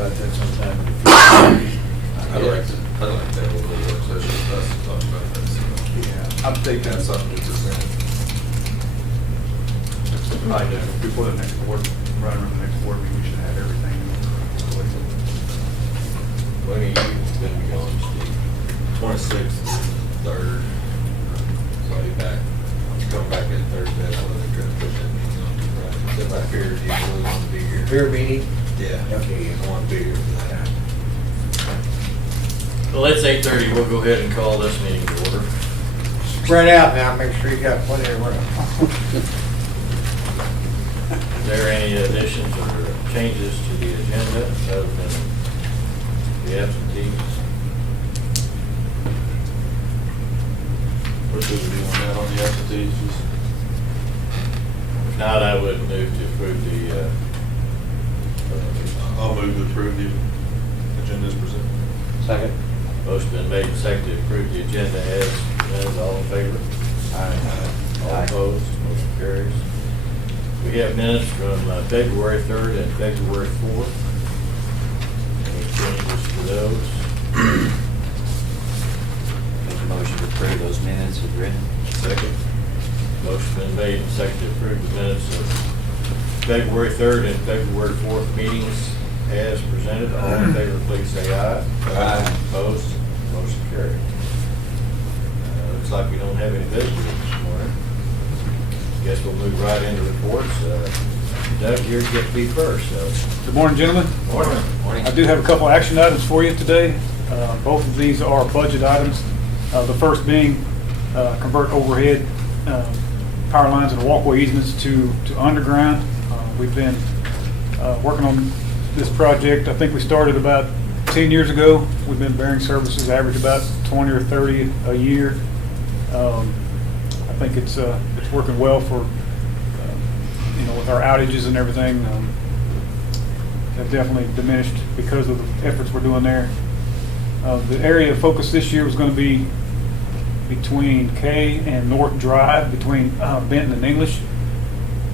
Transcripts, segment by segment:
about that sometime in the future. I'd like to have a little work session with us to talk about that. So Yeah, I'm thinking that's something to present. Probably before the next board, right around the next board meeting, we should have everything. When are you going to be gone, Steve? 26th, 3rd. So I'll be back. I'm coming back in Thursday. I want to try to push that meeting on to Friday. Sit back here. Do you really want to be here? Beer meeting? Yeah. Okay. I want to be here for that. Well, it's 8:30. We'll go ahead and call this meeting to order. Spread out now, make sure you got plenty of room. Is there any additions or changes to the agenda other than the absentees? What should we do on that, on the absentees? If not, I would move to approve the, I'll move to approve the agenda as presented. Second. motion been made and seconded to approve the agenda as all in favor? All opposed, motion carries. We have minutes from February 3rd and February 4th. Any changes to those? Make a motion to approve those minutes as written. Second. Motion been made and seconded to approve the minutes of February 3rd and February 4th meetings as presented. All in favor, please say aye. Aye. Opposed, motion carried. Looks like we don't have any visitors this morning. Guess we'll move right into reports. Doug, you get to be first, so. Good morning, gentlemen. Morning. I do have a couple action items for you today. Both of these are budget items. The first being convert overhead power lines and walkway easements to underground. We've been working on this project. I think we started about 10 years ago. We've been bearing services average about 20 or 30 a year. I think it's working well for with our outages and everything. Have definitely diminished because of the efforts we're doing there. The area of focus this year was going to be between K and North Drive, between Benton and English,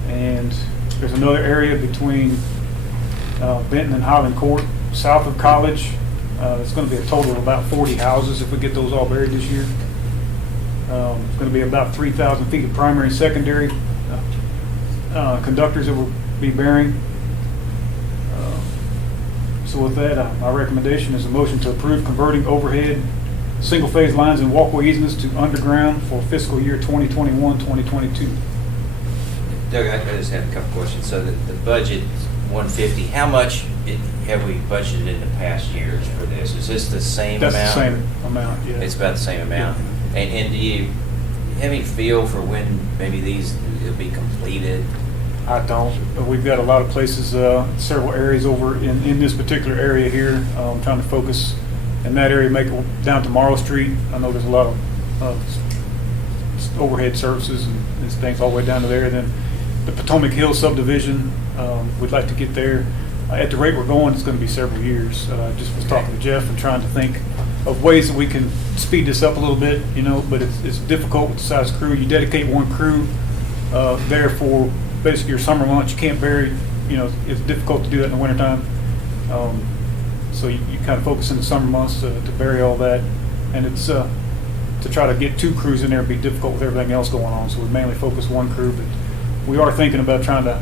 and there's another area between Benton and Highland Court, south of College. It's going to be a total of about 40 houses if we get those all buried this year. It's going to be about 3,000 feet of primary and secondary conductors that will be burying. So with that, my recommendation is a motion to approve converting overhead single-phase lines and walkway easements to underground for fiscal year 2021-2022. Doug, I just have a couple questions. So the budget, 150, how much have we budgeted in the past years for this? Is this the same amount? That's the same amount, yeah. It's about the same amount. Yeah. And do you have any feel for when maybe these will be completed? I don't. We've got a lot of places, several areas over in this particular area here. Trying to focus in that area, make it down to Morrow Street. I know there's a lot of overhead services and things all the way down to there. Then the Potomac Hill subdivision, we'd like to get there. At the rate we're going, it's going to be several years. Just was talking to Jeff and trying to think of ways that we can speed this up a little bit, but it's difficult with the size crew. You dedicate one crew there for basically your summer months. You can't bury, it's difficult to do that in the wintertime. So you kind of focus in the summer months to bury all that. And it's to try to get two crews in there would be difficult with everything else going on. So we mainly focus one crew, but we are thinking about trying to,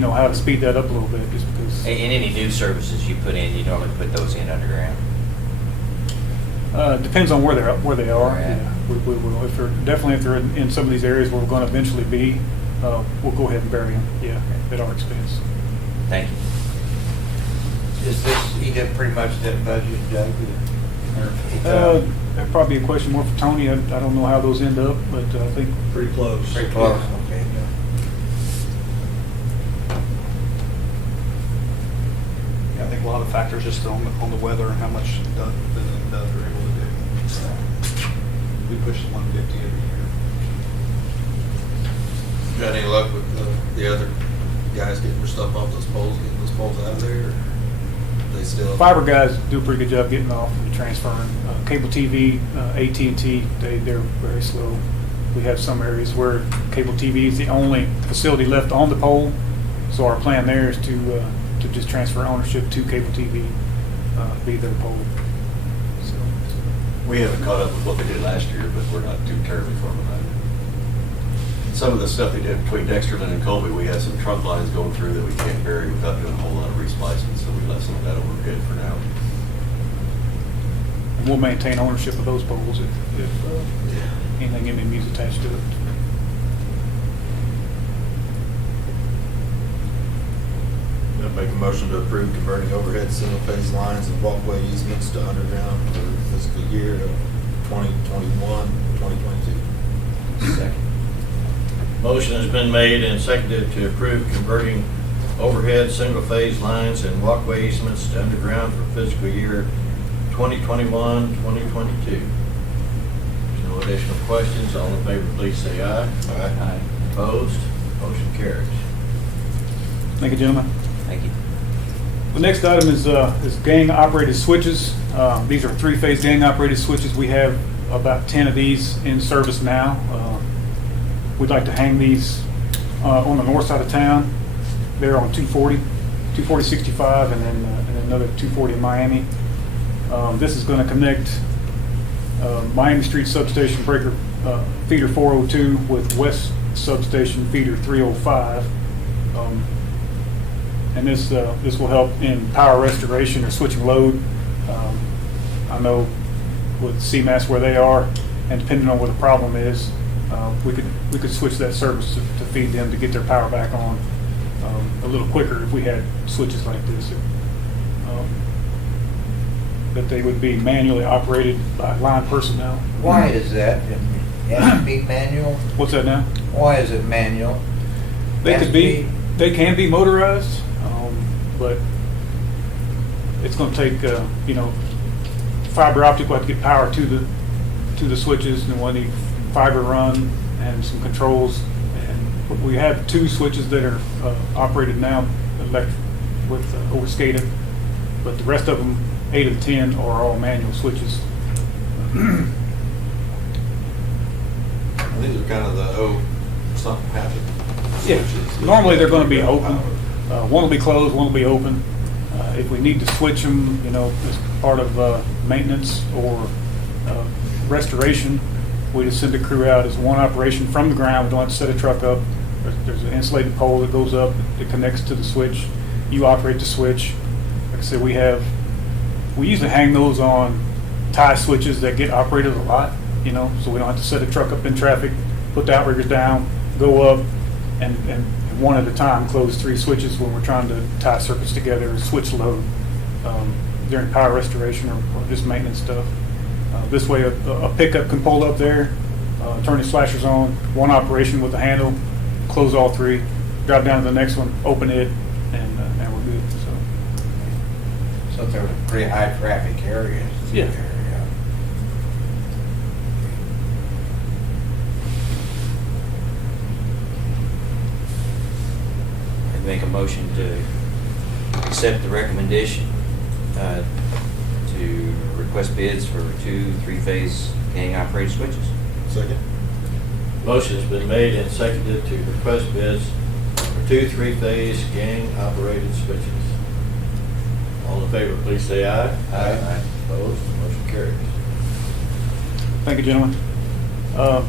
how to speed that up a little bit just because. And any new services you put in, you normally put those in underground? Depends on where they are. Right. Yeah, we will. If they're in some of these areas where we're going to eventually be, we'll go ahead and bury them. Yeah, at our expense. Thank you. Is this, he did pretty much that budget, Doug? That'd probably be a question more for Tony. I don't know how those end up, but I think Pretty close. Pretty close, okay. yeah, I think a lot of factors just on the weather and how much they're able to do. So we push the 150 every year. Got any luck with the other guys getting their stuff off those poles, getting those poles out of there? Or they still? Fiber guys do a pretty good job getting off and transferring. Cable TV, AT&T, they're very slow. We have some areas where cable TV is the only facility left on the pole. So our plan there is to to just transfer ownership to cable TV, be their pole. So, We haven't caught up with what they did last year, but we're not too terribly far behind. Some of the stuff they did between Dexterland and Colby, we had some trunk lines going through that we can't bury without doing a whole lot of resplicing, so we left some of that overhead for now. and we'll maintain ownership of those poles if anything MMU is attached to it. I'll make a motion to approve converting overhead single-phase lines and walkway easements to underground for fiscal year of 2021, 2022. Second. Motion has been made and seconded to approve converting overhead single-phase lines and walkway easements to underground for fiscal year 2021, 2022. There's no additional questions. All in favor, please say aye. Aye. Opposed? Motion carries. Thank you, gentlemen. Thank you. The next item is gang-operated switches. These are three-phase gang-operated switches. We have about 10 of these in service now. We'd like to hang these on the north side of town. They're on 240, 65, and then another 240 in Miami. This is going to connect Miami Street Substation breaker feeder 402 with West Substation feeder 305. And this will help in power restoration or switching load. I know with CMAS where they are, and depending on what the problem is, we could switch that service to feed them to get their power back on a little quicker if we had switches like this. That they would be manually operated by line personnel. Why is that? It has to be manual? What's that now? Why is it manual? They Has could to be, they can be motorized, but it's going to take, fiber optic. We'll have to get power to the switches, and we'll need fiber run and some controls. And we have 2 switches that are operated now with over SCADA, but the rest of them, 8 of the 10, are all manual switches. These are kind of the, something happened. Yeah, switches. normally they're going to be open. One will be closed, one will be open. If we need to switch them, as part of maintenance or restoration, we just send a crew out as one operation from the ground. We don't have to set a truck up. There's an insulated pole that goes up, it connects to the switch. You operate the switch. Like I said, we usually hang those on tie switches that get operated a lot, so we don't have to set a truck up in traffic, put the outriggers down, go up, and one at a time close 3 switches when we're trying to tie circuits together and switch load during power restoration or just maintenance stuff. This way a pickup can pull up there, turn its flashers on, one operation with the handle, close all 3, drive down to the next one, open it, and we're good. So they're pretty high traffic areas. Yeah. I'd make a motion to accept the recommendation to request bids for 2 3-phase gang-operated switches. Second. Motion has been made and seconded to request bids for 2 3-phase gang-operated switches. All in favor, please say aye. Aye. Opposed? Motion carries. Thank you, gentlemen.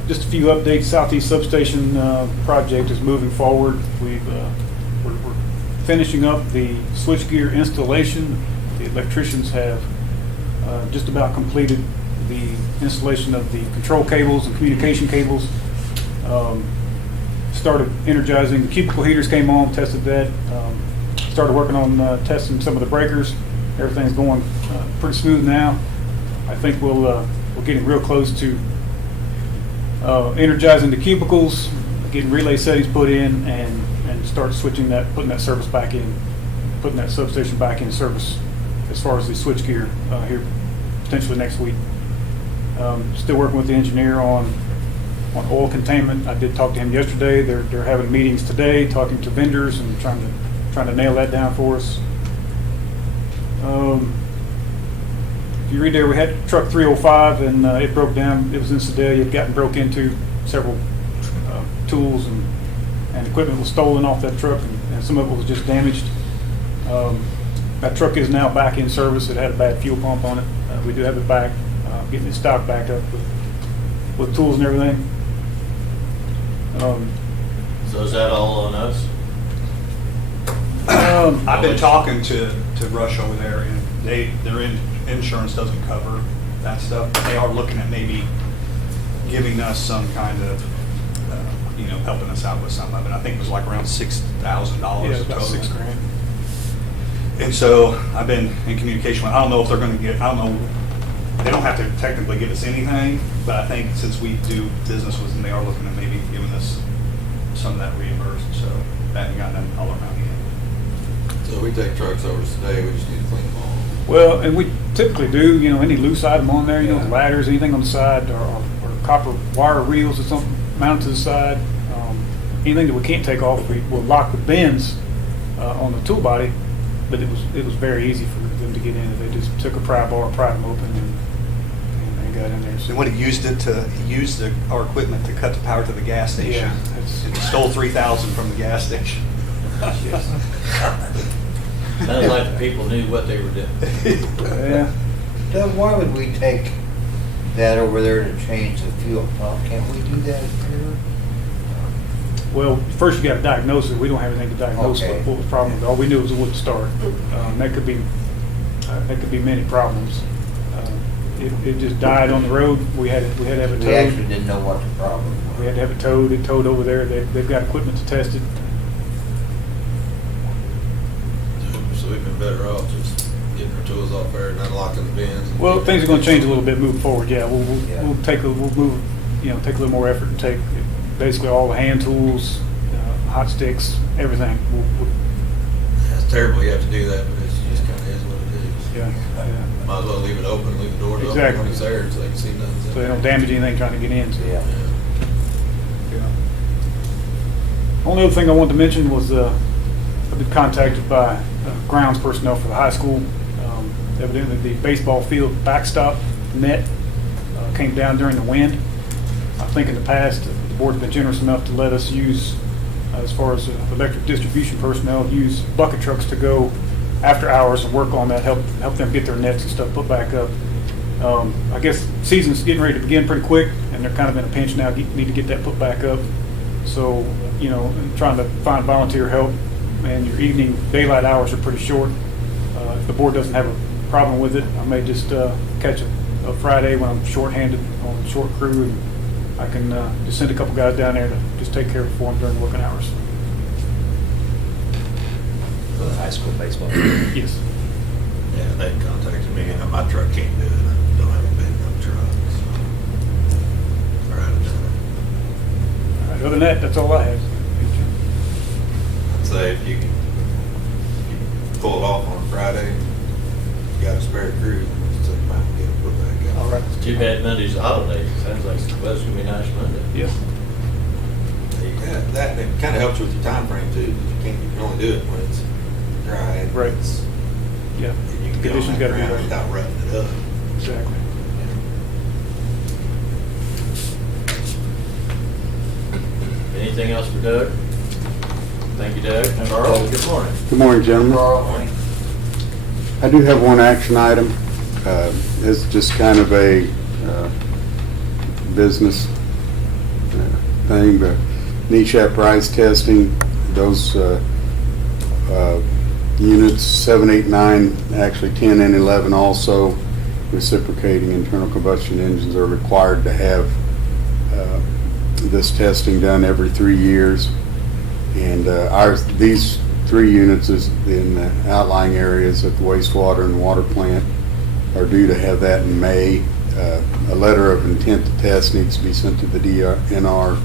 Just a few updates. Southeast Substation project is moving forward. We're finishing up the switchgear installation. The electricians have just about completed the installation of the control cables and communication cables. Started energizing the cubicle heaters, came on, tested that. Started working on testing some of the breakers. Everything's going pretty smooth now. I think we're getting real close to energizing the cubicles, getting relay settings put in, and start switching that, putting that service back in, putting that substation back in service as far as the switchgear here potentially next week. Still working with the engineer on oil containment. I did talk to him yesterday. They're having meetings today, talking to vendors and trying to nail that down for us. If you read there, we had truck 305 and it broke down. It was in Sedalia. It had gotten broke into. Several tools and equipment was stolen off that truck, and some of it was just damaged. That truck is now back in service. It had a bad fuel pump on it. We do have it back, getting it stocked back up with tools and everything. So is that all on us? I've been talking to Rush over there, and their insurance doesn't cover that stuff. They are looking at maybe giving us some kind of, helping us out with some of it. I think it was like around $6,000 Yeah, it's about total. $6,000. And so I've been in communication with, I don't know if they're going to get, I don't know, they don't have to technically give us anything, but I think since we do business with them, they are looking at maybe giving us some of that reimbursed, so that ain't got nothing all around yet. So if we take trucks over today, we just need to clean them all. Well, and we typically do, any loose item on there, Yeah. ladders, anything on the side, or copper wire reels or something mounted to the side. Anything that we can't take off, we will lock the bins on the tool body, but it was very easy for them to get in. They just took a pry bar, pried them open, and got in there. So when he used our equipment to cut the power to the gas station, Yeah, it's- and he stole 3,000 from the gas station. Sounds like the people knew what they were doing. Yeah. Doug, why would we take that over there to change the fuel pump? Can't we do that here? Well, first you got to diagnose it. We don't have anything to diagnose Okay. what was the problem with it. All we knew was it wouldn't start. That could be many problems. It just died on the road. We had to have it We actually towed. didn't know what the problem was. We had to have it towed. It towed over there. They've got equipment to test it. So we've been better off just getting our tools off there and unlocking the bins. Well, things are going to change a little bit moving forward. Yeah, we'll Yeah. take a little more effort and take basically all the hand tools, hot sticks, everything. We'll That's terrible, you have to do that, but it's just kind of is what it is. yeah. Might as well leave it open, leave the doors open Exactly. when it's there so they can see nothing. So they don't damage anything trying to get in. So. Yeah. Only other thing I wanted to mention was I've been contacted by grounds personnel for the high school. Evidently, the baseball field backstop net came down during the wind. I think in the past, the board's been generous enough to let us use, as far as electric distribution personnel, use bucket trucks to go after hours and work on that, help them get their nets and stuff put back up. I guess season's getting ready to begin pretty quick, and they're kind of in a pinch now, need to get that put back up. So, trying to find volunteer help, and your evening daylight hours are pretty short. If the board doesn't have a problem with it, I may just catch a Friday when I'm short-handed on short crew, and I can just send a couple guys down there to just take care of it for them during the working hours. For the high school baseball. Yes. Yeah, they contacted me, and my truck can't do it. I don't have a big enough truck, so. Or out of town. All right, other than that, that's all I have. I'd say if you can pull it off on Friday, you got a spare crew, so you might get it put back out. All right. It's too bad Monday's a holiday. Sounds like the weather's gonna be nice Monday. Yes. Yeah, that kind of helps with your time frame too, because you can only do it when it's dry. and Right. it's- Yeah. and you can get on Conditions that gotta be ground right. without roughing it up. Exactly. Anything else for Doug? Thank you, Doug. Carl, good morning. Good morning, gentlemen. Carl, I do have one action item. It's just kind of a business thing, the NESHAP price testing, those units 7, 8, 9, actually 10 and 11 also, reciprocating internal combustion engines are required to have this testing done every 3 years. And these 3 units is in the outlying areas at the wastewater and water plant are due to have that in May. A letter of intent to test needs to be sent to the DNR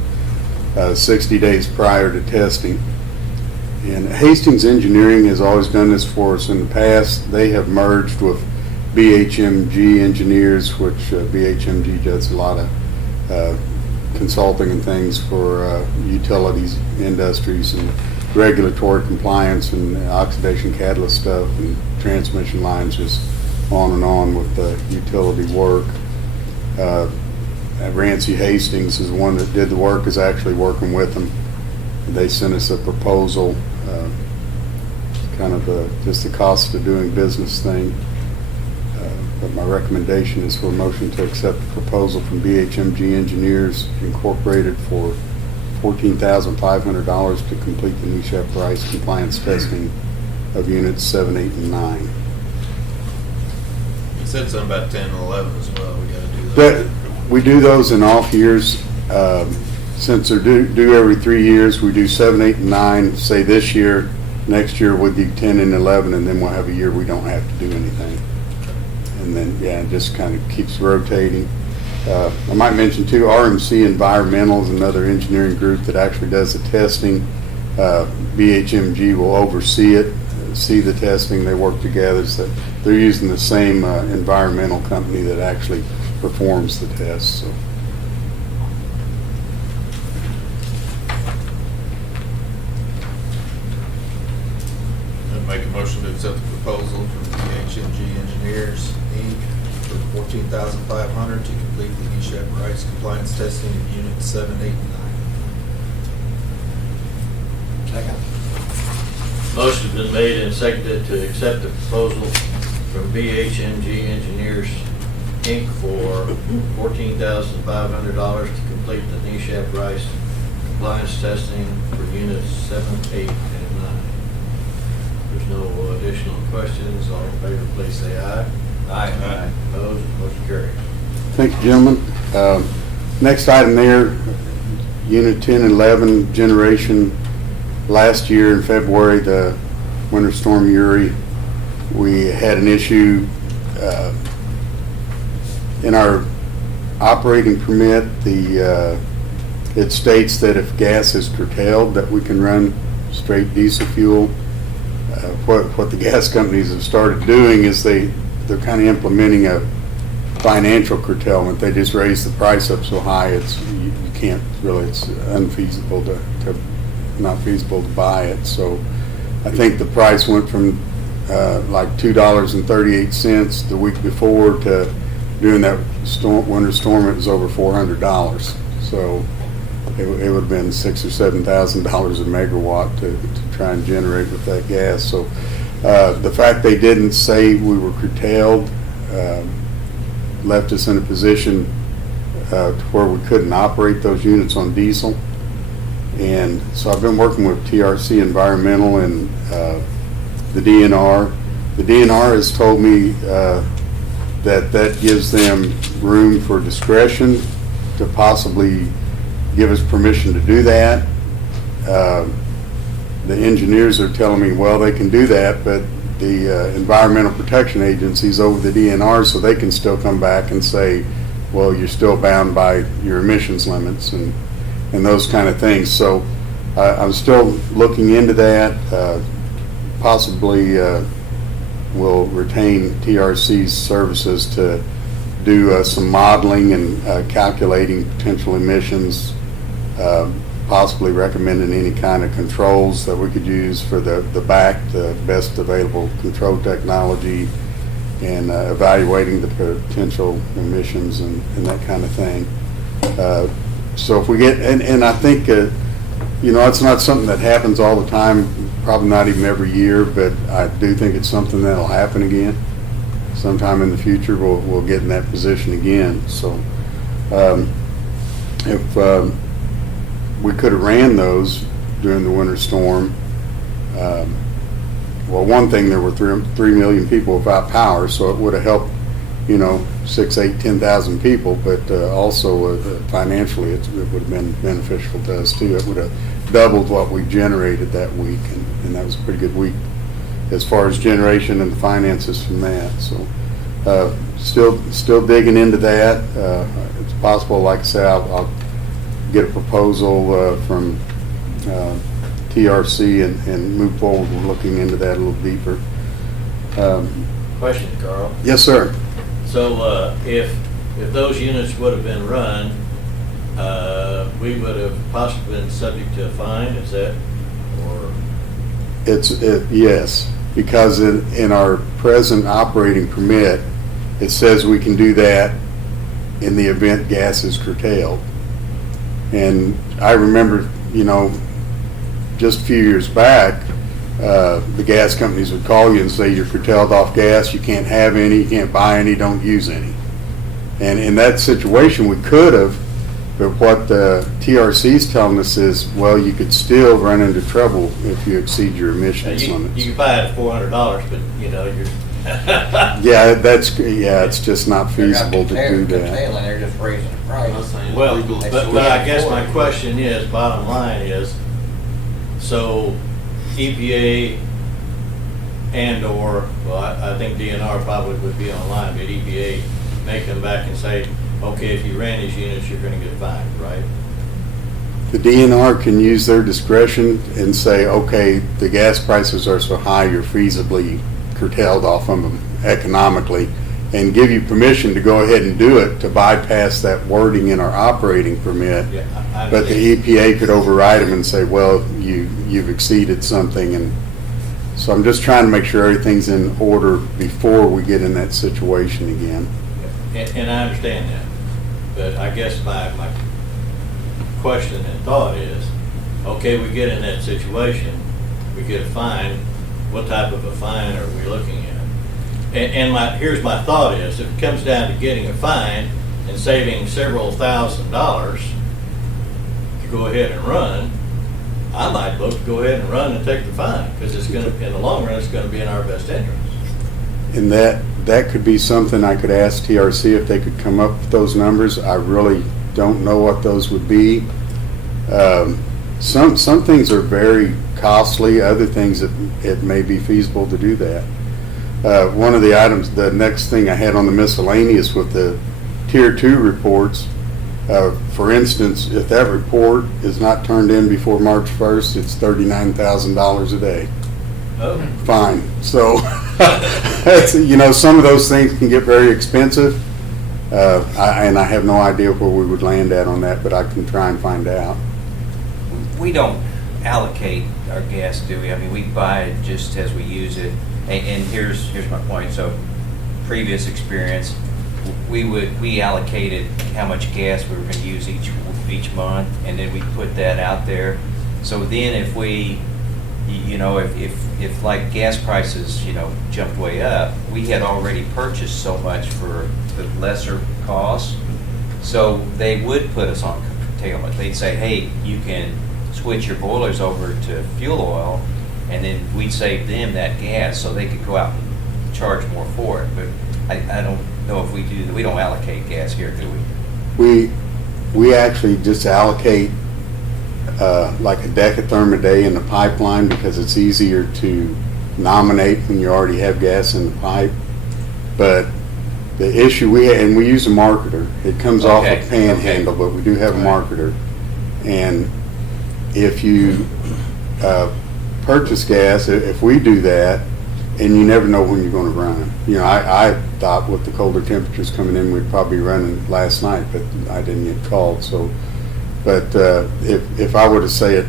60 days prior to testing. And Hastings Engineering has always done this for us in the past. They have merged with BHMG Engineers, which BHMG does a lot of consulting and things for utilities, industries, and regulatory compliance and oxidation catalyst stuff and transmission lines, just on and on with the utility work. Rancy Hastings is one that did the work, is actually working with them. They sent us a proposal kind of just the cost of doing business thing. But my recommendation is for a motion to accept the proposal from BHMG Engineers Incorporated for $14,500 to complete the NESHAP Rice compliance testing of units 7, 8, and 9. You said something about 10 and 11 as well, we gotta do That, we do those in off years. Since they're due every 3 years, we do 7, 8, and 9, say this year. Next year we'll do 10 and 11, and then we'll have a year we don't have to do anything. And then, yeah, it just kind of keeps rotating. I might mention too, RMC Environmental is another engineering group that actually does the testing. BHMG will oversee it, see the testing, they work together. So they're using the same environmental company that actually performs the tests. So. I'd make a motion to accept the proposal from BHMG Engineers, Inc. for $14,500 to complete the NESHAP Rice compliance testing of units 7, 8, and 9. Second. Motion's been made and seconded to accept the proposal from BHMG Engineers, Inc. for $14,500 to complete the NESHAP Rice compliance testing for units 7, 8, and 9. There's no additional questions. All in favor, please say aye. Aye. Opposed? Motion carries. Thank you, gentlemen. Next item there, Unit 10 and 11 generation. Last year in February, the Winter Storm Uri, we had an issue in our operating permit. It states that if gas is curtailed, that we can run straight diesel fuel. What the gas companies have started doing is they're kind of implementing a financial curtailment. They just raise the price up so high you can't really, it's unfeasible not feasible to buy it. So I think the price went from like $2.38 the week before to during that winter storm it was over $400. So it would have been $6,000 or $7,000 a megawatt to try and generate with that gas. So the fact they didn't say we were curtailed left us in a position to where we couldn't operate those units on diesel. And so I've been working with TRC Environmental and the DNR. The DNR has told me that gives them room for discretion to possibly give us permission to do that. The engineers are telling me, well, they can do that, but the Environmental Protection Agency's over the DNR, so they can still come back and say, well, you're still bound by your emissions limits and those kind of things. So I'm still looking into that. Possibly will retain TRC's services to do some modeling and calculating potential emissions, possibly recommending any kind of controls that we could use for the best available control technology, and evaluating the potential emissions and that kind of thing. So if we get, and I think, it's not something that happens all the time, probably not even every year, but I do think it's something that'll happen again. Sometime in the future, we'll get in that position again. So if we could have ran those during the winter storm, well, one thing, there were 3 million people without power, so it would have helped, 6, 8, 10,000 people, but also financially it would have been beneficial to us too. It would have doubled what we generated that week, and that was a pretty good week as far as generation and the finances from that. So still digging into that. It's possible, like I say, I'll get a proposal from TRC and move forward with looking into that a little deeper. Question, Carl. Yes, sir. So if those units would have been run, we would have possibly been subject to a fine, is that, or? Yes, because in our present operating permit, it says we can do that in the event gas is curtailed. And I remember, just a few years back, the gas companies would call you and say you're curtailed off gas, you can't have any, you can't buy any, don't use any. And in that situation, we could have, but what the TRC is telling us is, well, you could still run into trouble if you exceed your emissions limits. You can buy it at $400, but, you know, you're. Yeah, it's just not feasible to do that. Curtailing, they're just raising the price. Well, but I guess my question is, bottom line is, so EPA and/or, well, I think DNR probably would be online, but EPA may come back and say, okay, if you ran these units, you're gonna get fined, right? The DNR can use their discretion and say, okay, the gas prices are so high, you're feasibly curtailed off of them economically, and give you permission to go ahead and do it to bypass that wording in our operating permit. Yeah, I But the EPA could override them and say, well, you've exceeded something. And so I'm just trying to make sure everything's in order before we get in that situation again. And I understand that, but I guess my question and thought is, okay, we get in that situation, we get a fine, what type of a fine are we looking at? And here's my thought is, if it comes down to getting a fine and saving several $1,000s to go ahead and run, I might look to go ahead and run and take the fine, because it's gonna, in the long run, it's gonna be in our best interest. And that could be something I could ask TRC if they could come up with those numbers. I really don't know what those would be. Some things are very costly, other things it may be feasible to do that. One of the items, the next thing I had on the miscellaneous with the Tier 2 reports, for instance, if that report is not turned in before March 1st, it's $39,000 a day. Oh. Fine. So, that's, you know, some of those things can get very expensive, and I have no idea where we would land at on that, but I can try and find out. We don't allocate our gas, do we? I mean, we buy it just as we use it. And here's my point. So, previous experience, we allocated how much gas we were going to use each month, and then we put that out there. So then, if we, you know, if like gas prices, you know, jumped way up, we had already purchased so much for the lesser cost. So they would put us on curtailment. They'd say, hey, you can switch your boilers over to fuel oil, and then we'd save them that gas so they could go out and charge more for it. But I don't know if we do. We don't allocate gas here, do we? We actually just allocate like a decatherm a day in the pipeline because it's easier to nominate when you already have gas in the pipe. But the issue and we use a marketer. It comes off a panhandle, but we do have a marketer. And if you purchase gas, if we do that, and you never know when you're going to run. You know, I thought with the colder temperatures coming in, we'd probably be running last night, but I didn't get called. So, but if I were to say it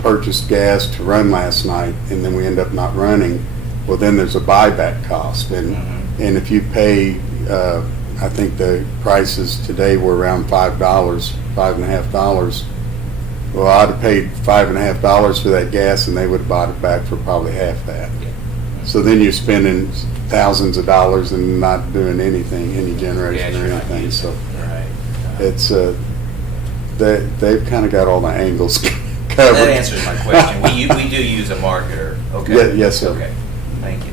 purchased gas to run last night, and then we end up not running, well, then there's a buyback cost, and if you pay, I think the prices today were around $5.50. Well, I'd have paid $5.50 for that gas, and they would have bought it back for probably half that. So then you're spending thousands of dollars and not doing anything, any generation or anything. So it's they've kind of got all the angles covered. That answers my question. We do use a marketer. Okay. Yeah, yes, sir. Okay. Thank you.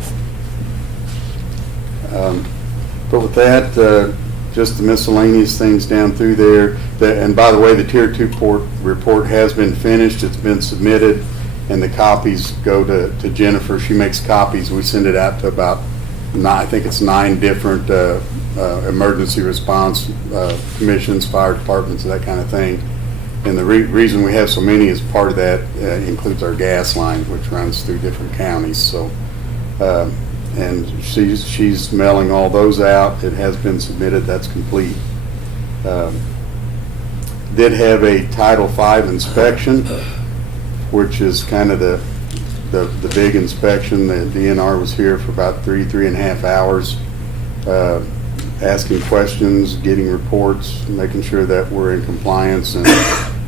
But with that, just the miscellaneous things down through there. And by the way, the Tier 2 report has been finished. It's been submitted, and the copies go to Jennifer. She makes copies. We send it out to about, I think it's 9 different emergency response commissions, fire departments, that kind of thing. And the reason we have so many is part of that includes our gas line, which runs through different counties. So, and she's mailing all those out. It has been submitted. That's complete. Did have a Title V inspection, which is kind of the big inspection. The DNR was here for about 3.5 hours, asking questions, getting reports, making sure that we're in compliance, and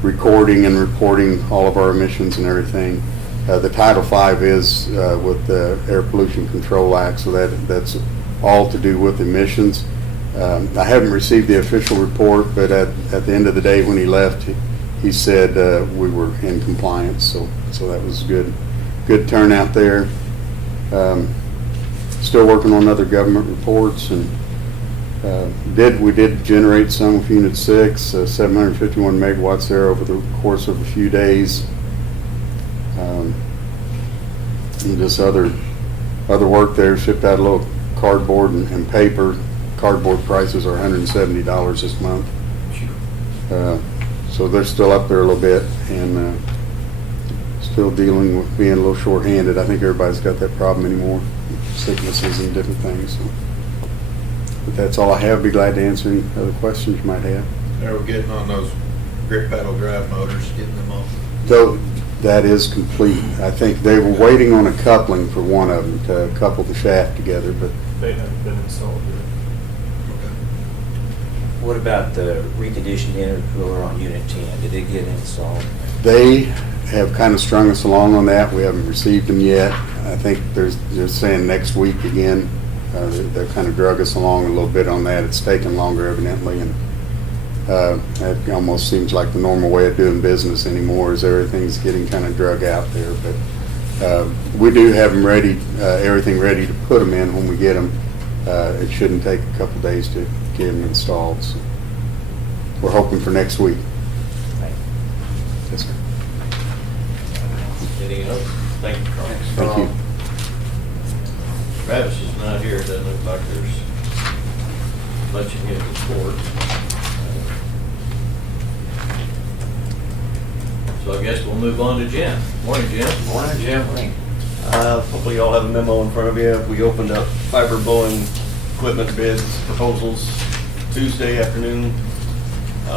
recording and reporting all of our emissions and everything. The Title V is with the Air Pollution Control Act, so that's all to do with emissions. I haven't received the official report, but at the end of the day, when he left, he said we were in compliance, so that was good turnout there. Still working on other government reports, and we did generate some with Unit 6, 751 megawatts there over the course of a few days. And just other work there, shipped out a little cardboard and paper. Cardboard prices are $170 this month. So they're still up there a little bit, and still dealing with being a little short-handed. I think everybody's got that problem anymore, sicknesses and different things. So. But that's all I have. Be glad to answer any other questions you might have. They were getting on those grip paddle drive motors, getting them off. So that is complete. I think they were waiting on a coupling for one of them to couple the shaft together, but They haven't been installed yet. What about the reconditioned intercooler on Unit 10? Did it get installed? they have kind of strung us along on that. We haven't received them yet. I think they're saying next week again. They've kind of drug us along a little bit on that. It's taken longer evidently, and it almost seems like the normal way of doing business anymore is everything's getting kind of drug out there. But we do have them ready, everything ready to put them in when we get them. It shouldn't take a couple days to get them installed. So we're hoping for next week. Yes, sir. Anything else? Thank you, Carl. Thank you. Travis is not here. It doesn't look like there's much in his report. So I guess we'll move on to Jim. Morning, Jim. Morning, Jim. Hopefully you all have a memo in front of you. We opened up fiber blowing equipment bids, proposals Tuesday afternoon.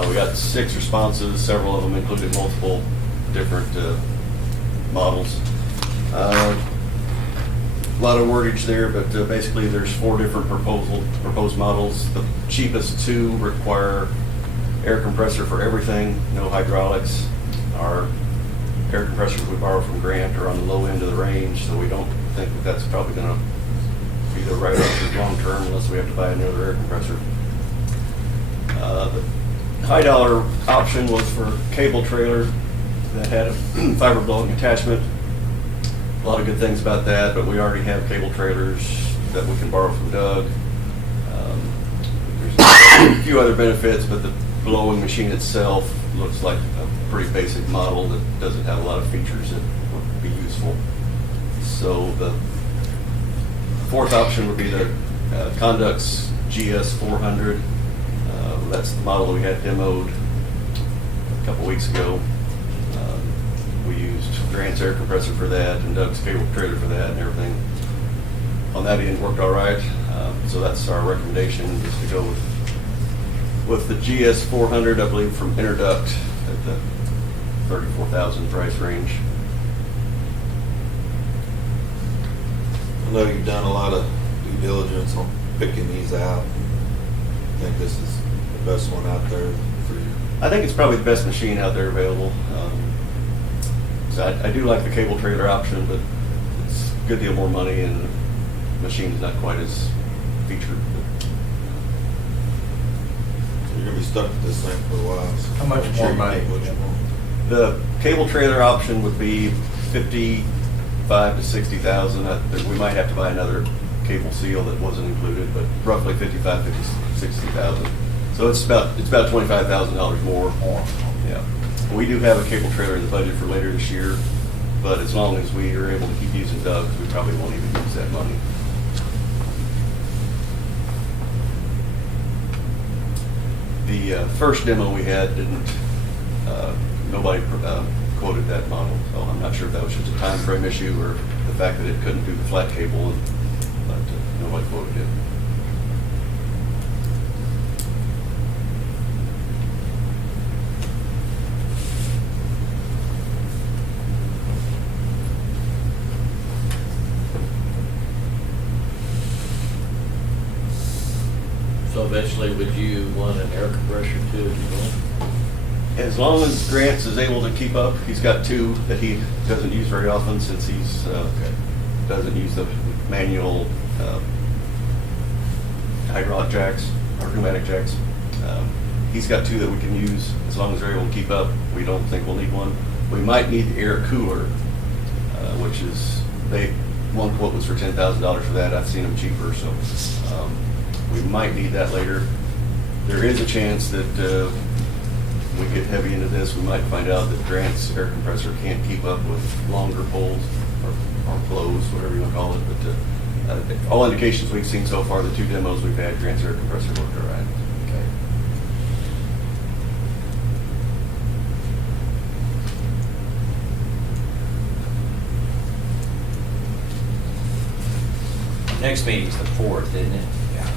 We got 6 responses, several of them included multiple different models. A lot of wordage there, but basically there's 4 different proposed models. The cheapest 2 require air compressor for everything, no hydraulics. Our air compressors we borrow from Grant are on the low end of the range, so we don't think that that's probably going to be the right option long term unless we have to buy another air compressor. The high dollar option was for cable trailer that had a fiber blowing attachment. A lot of good things about that, but we already have cable trailers that we can borrow from Doug. There's a few other benefits, but the blowing machine itself looks like a pretty basic model that doesn't have a lot of features that would be useful. So the 4th option would be the Conduct's GS400. That's the model that we had demoed a couple weeks ago. We used Grant's air compressor for that and Doug's cable trailer for that, and everything on that end worked all right. So that's our recommendation, is to go with the GS400, I believe, from Interduct at the $34,000 price range. I know you've done a lot of due diligence on picking these out. I think this is the best one out there for you. I think it's probably the best machine out there available. So I do like the cable trailer option, but it's a good deal more money, and the machine is not quite as featured. You're gonna be stuck with this thing for a while. So How much I'm more you money? get what you want. The cable trailer option would be $55,000 to $60,000. We might have to buy another cable seal that wasn't included, but roughly $55,000 to $60,000. So it's about $25,000 more. Yeah. We do have a cable trailer in the budget for later this year, but as long as we are able to keep using Doug's, we probably won't even use that money. The first demo we had didn't, nobody quoted that model, so I'm not sure if that was just a time frame issue or the fact that it couldn't do the flat cable, but nobody quoted it. So eventually, would you want an air compressor too, if you want? As long as Grants is able to keep up, he's got two that he doesn't use very often since he's, doesn't use the manual hydraulic jacks or pneumatic jacks. He's got two that we can use as long as they're able to keep up. We don't think we'll need one. We might need the air cooler, which is, one quote was for $10,000 for that. I've seen them cheaper, so we might need that later. There is a chance that we get heavy into this, we might find out that Grant's air compressor can't keep up with longer pulls or blows, whatever you want to call it. But all indications we've seen so far, the two demos we've had, Grant's air compressor worked all right. Okay. Next meeting's the 4th, isn't it? Yeah.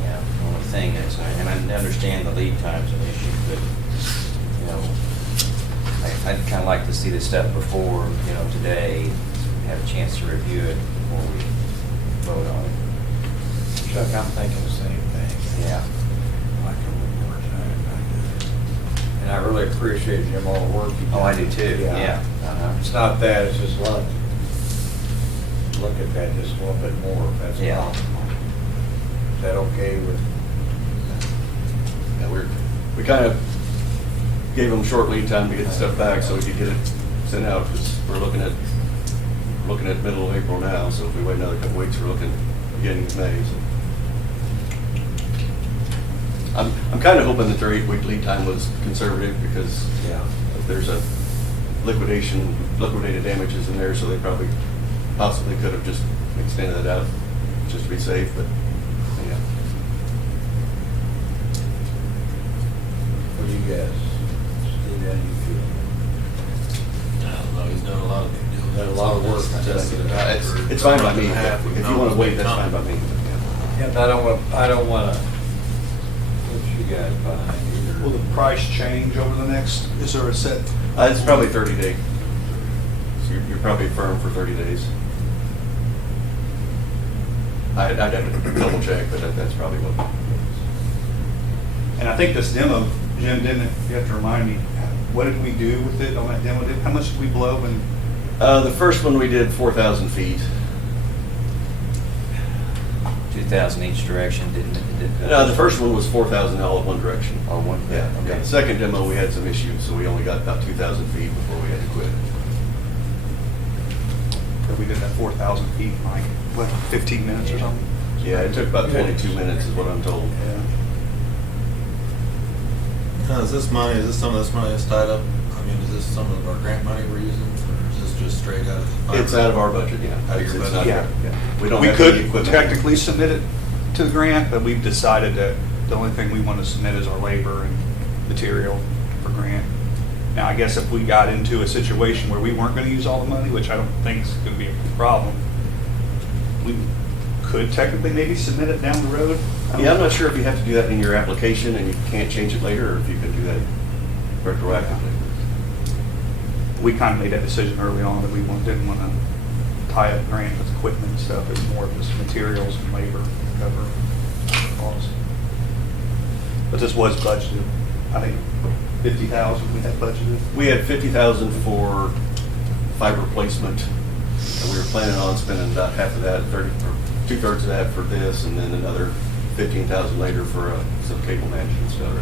Yeah, the only thing is, and I understand the lead time's an issue, but, you know, I'd kind of like to see this stuff before, you know, today, have a chance to review it before we vote on it. Chuck, I'm thinking the same thing. Yeah. Like a little more time. And I really appreciate Jim, all the work you do. Oh, I do too, yeah. Uh-huh. It's not that, it's just like, look at that just a little bit more, if that's Yeah. possible. Is that okay with? Yeah, we kind of gave them short lead time to get the stuff back so we could get it sent out, because we're looking at middle of April now, so if we wait another couple weeks, we're looking beginning of May. So I'm kind of hoping that their 8-week lead time was conservative, because Yeah. there's a liquidated damages in there, so they probably possibly could have just extended it out just to be safe, but yeah. What do you guys, Steve, how do you feel? I don't know, he's done a lot of Done a lot of work. Tested it out for It's fine by me. a month and a half. If you want to wait, that's fine by me. Yeah, but I don't wanna put you guys behind either. Will the price change over the next, is there a set? It's probably 30 days. So you're probably firm for 30 days. I'd have to double check, but that's probably what. And I think this demo, Jim, didn't, you have to remind me, what did we do with it on that demo? How much did we blow? And The first one we did 4,000 feet. 2,000 each direction, didn't it? No, the first one was 4,000 all in one direction. Oh, one, Yeah. okay. The second demo, we had some issues, so we only got about 2,000 feet before we had to quit. we did that 4,000 feet, in like, what, 15 minutes or something? Yeah, it took about 22 minutes is what I'm told. Yeah. Now, is this some of this money that's tied up? I mean, is this some of our grant money we're using, or is this just straight out of the? It's out of our budget, yeah. Out of your It's budget? not- We don't We have any could equipment. technically submit it to the grant, but we've decided that the only thing we want to submit is our labor and material for grant. Now, I guess if we got into a situation where we weren't going to use all the money, which I don't think is going to be a problem, we could technically maybe submit it down the road. Yeah, I'm not sure if you have to do that in your application and you can't change it later, or if you can do that retroactively. We kind of made that decision early on that we didn't want to tie up grant with equipment and stuff. It was more of just materials and labor to cover costs. But this was budgeted, I think 50,000 we had budgeted. We had 50,000 for fiber placement, and we were planning on spending about half of that, 2/3 of that for this, and then another 15,000 later for some cable management stuff.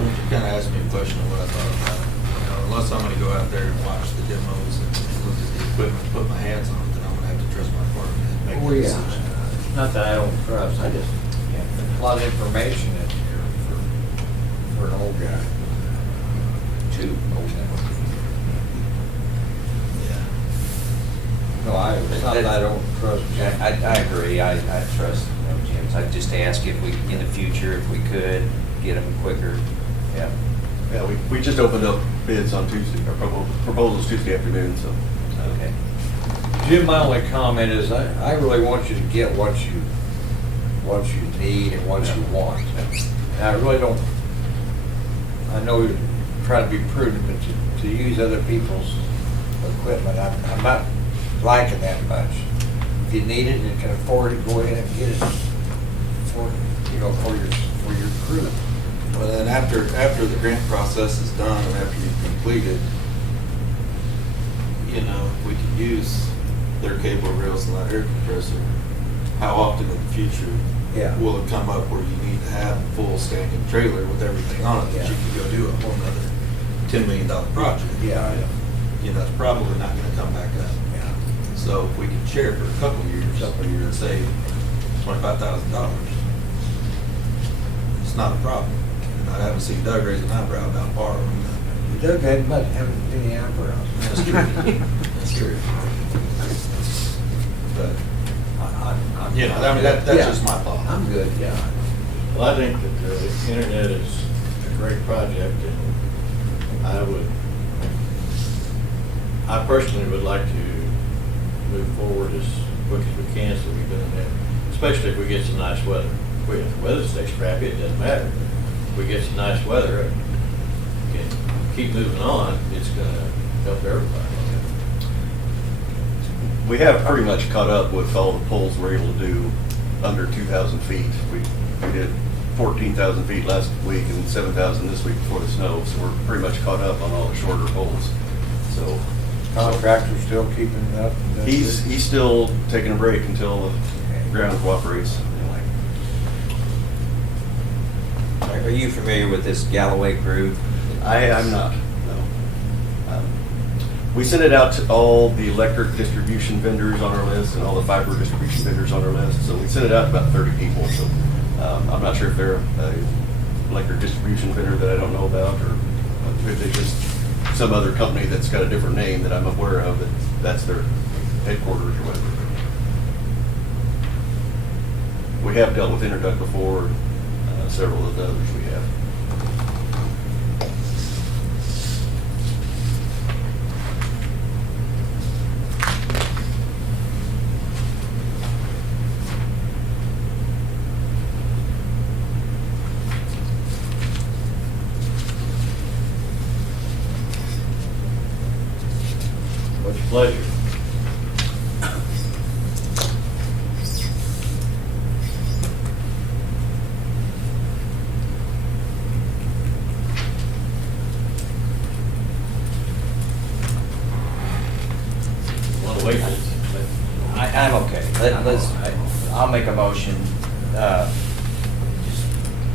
You kind of asked me a question of what I thought about it. You know, unless I'm going to go out there and watch the demos and look at the equipment, put my hands on it, then I'm going to have to trust my partner and make Oh, the yeah. decision. Not that I don't trust, I just, there's a lot of information in here for an old guy. Too old. Yeah. No, it's not that I don't trust Jim. I agree, I trust, Jim's. I'd just ask if we, in the future, if we could get them quicker. Yeah. Yeah, we just opened up bids on Tuesday, or proposals Tuesday afternoon, so. Okay. Jim, my only comment is I really want you to get what you need and what you want. And I really don't, I know you're trying to be prudent, but to use other people's equipment, I'm not liking that much. If you need it and can afford it, go ahead and get it. for, for your crew. Well, then after the grant process is done and after you've completed, if we could use their cable reels and that air compressor, how often in the future Yeah. will it come up where you need to have a full standing trailer with everything on it that you Yeah. can go do a whole nother $10 million project? Yeah. It's probably not gonna come back up. Yeah. So if we could share for a couple of years and save $25,000, it's not a problem. And I haven't seen Doug raise an eyebrow about borrowing that. Doug hadn't much, haven't any eyebrows. That's true. That's true. But, that's Yeah. just my thought. I'm good, yeah. Well, I think that the internet is a great project, and I personally would like to move forward as quick as we can so we can, especially if we get some nice weather. If the weather stays crappy, it doesn't matter. If we get some nice weather and can keep moving on, it's gonna help everybody. We have pretty much caught up with all the poles we're able to do under 2,000 feet. We did 14,000 feet last week and 7,000 this week before the snow, so we're pretty much caught up on all the shorter poles. So Contractor's still keeping it up? he's still taking a break until the ground cooperates. Are you familiar with this Galloway crew? I'm not, no. We sent it out to all the electric distribution vendors on our list and all the fiber distribution vendors on our list. So we sent it out to about 30 people. So I'm not sure if they're an electric distribution vendor that I don't know about, or if they just some other company that's got a different name that I'm aware of, that's their headquarters or whatever. We have dealt with Interduct before, several of the others we have. What's your pleasure? Want to wait? I'm okay. I'll make a motion,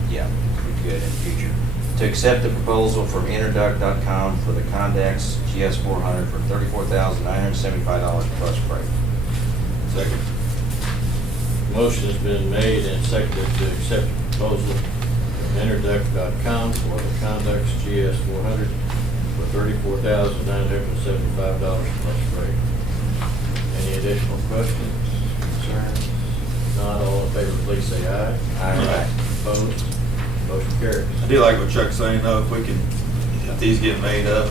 pretty good in the future. To accept the proposal from Interduct.com for the Condex GS400 for $34,975 plus freight. Second. Motion has been made and seconded to accept the proposal from Interduct.com for the Condex GS400 for $34,975 plus freight. Any additional questions, concerns? Not all in favor, please say aye. Aye. Opposed? Motion carries. I do like what Chuck's saying though, if these get made up,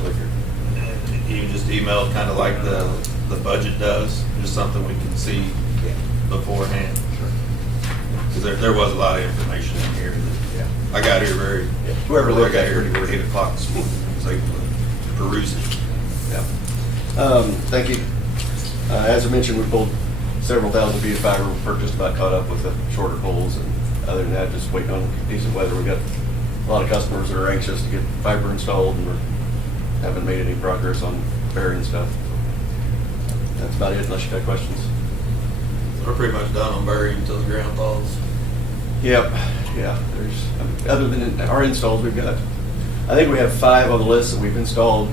you can just email kind of like the budget does, just something we can see beforehand. Because there was a lot of information in here that I got here Whoever I looked got at it here pretty at quick. 8 o'clock this morning, I was able to peruse it. Thank you. As I mentioned, we pulled several thousand feet of fiber. We're just about caught up with the shorter poles, and other than that, just waiting on decent weather. We've got a lot of customers that are anxious to get fiber installed, and we haven't made any progress on burying stuff. That's about it, unless you got questions. We're pretty much done on burying until the ground thaws. Yep, yeah, other than our installs, we've got, I think we have 5 on the list that we've installed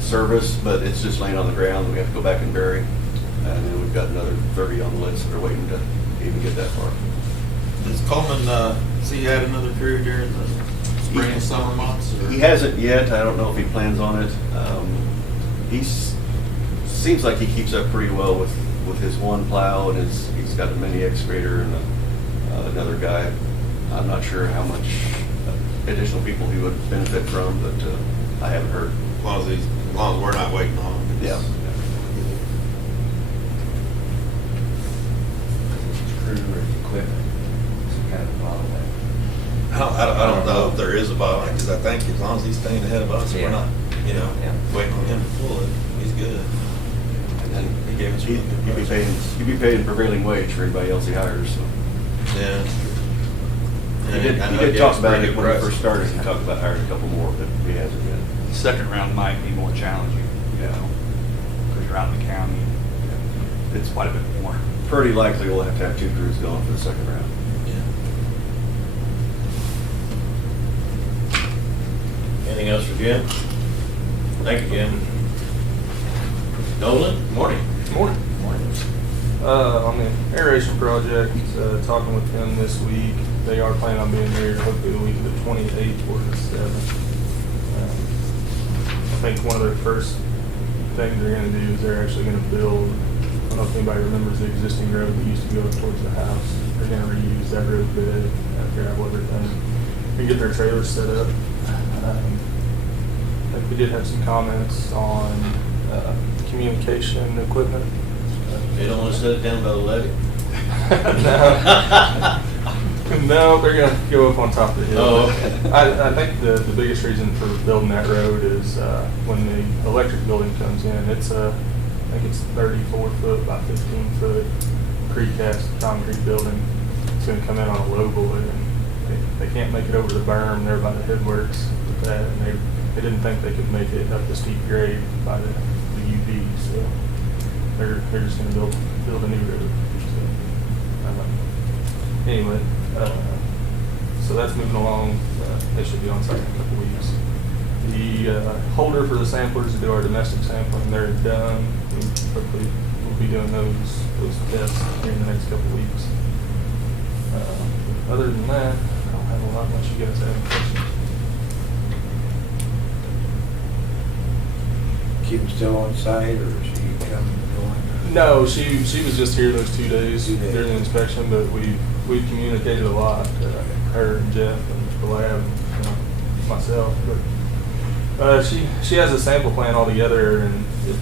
service, but it's just laying on the ground, and we have to go back and bury. And then we've got another 30 on the list that are waiting to even get that far. Does Coleman, has he had another crew during the spring and summer months? Or? He hasn't yet. I don't know if he plans on it. Seems like he keeps up pretty well with his one plow, and he's got a mini excavator and another guy. I'm not sure how much additional people he would benefit from, but I haven't heard. As long as we're not waiting on him. Yeah. Crew or equipment, some kind of bottleneck. I don't know if there is a bottleneck, because I think as long as he's staying ahead of us, we're not, waiting on him to pull it, he's good. And He gave us he'd be paying prevailing wage for anybody else he hires. So. Yeah. He did, I he know did Gabe's talk about pretty it when he aggressive. first started, he talked about hiring a couple more, but he hasn't yet. Second round might be more challenging, you know, because you're out in the county. It's quite a bit more. Pretty likely we'll have to have two crews going for the second round. Anything else for Jim? Thank you, Jim. Nolan? Morning. Morning. On the aeration project, talking with them this week, they are planning on being here hopefully the week of the 28th or the 7th. I think one of their first things they're gonna do is they're actually gonna build, I don't know if anybody remembers the existing road that used to go towards the house. They're gonna reuse that road bed, gravel everything, and get their trailers set up. I think we did have some comments on communication equipment. They don't want to set it down by the levee? No, they're gonna go up on top of the hill. Oh, okay. I think the biggest reason for building that road is when the electric building comes in, it's I think it's 34 foot by 15 foot precast concrete building. It's gonna come in on a low boy, and they can't make it over the berm there by the headworks with that, and they didn't think they could make it up the steep grade by the UV, so they're just gonna build a new road. So, anyway, so that's moving along. They should be on site in a couple weeks. The holder for the samplers to do our domestic sampling, they're done. Hopefully, we'll be doing those tests here in the next couple weeks. Other than that, I don't have a lot much. You guys have any questions? Kim still on site, or is she coming and going? No, she was just here those 2 days 2 days. during the inspection, but we've communicated a lot, her and Jeff and the lab, myself. But she has a sample plan altogether, and it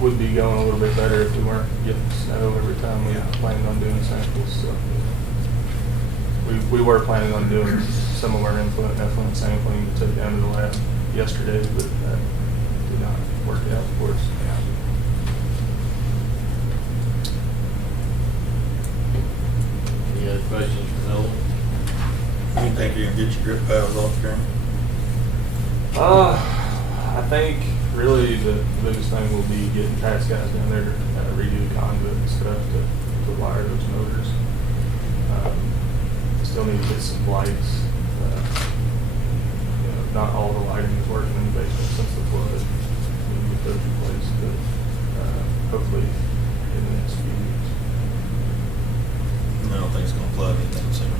would be going a little bit better if we weren't getting snow every time we planned on doing samples. So we were planning on doing some of our influent and effluent sampling to take down to the lab yesterday, but that did not work out, of course. Any other questions for Nolan? You think you're gonna get your grip paddles off, Karen? I think really the biggest thing will be getting task guys down there to redo the conduit and stuff to wire those motors. Still need to get some lights. Not all the lighting is working in the basement since the flood. We need to get those replaced, but hopefully in the next few weeks. I don't think it's gonna flood anything soon.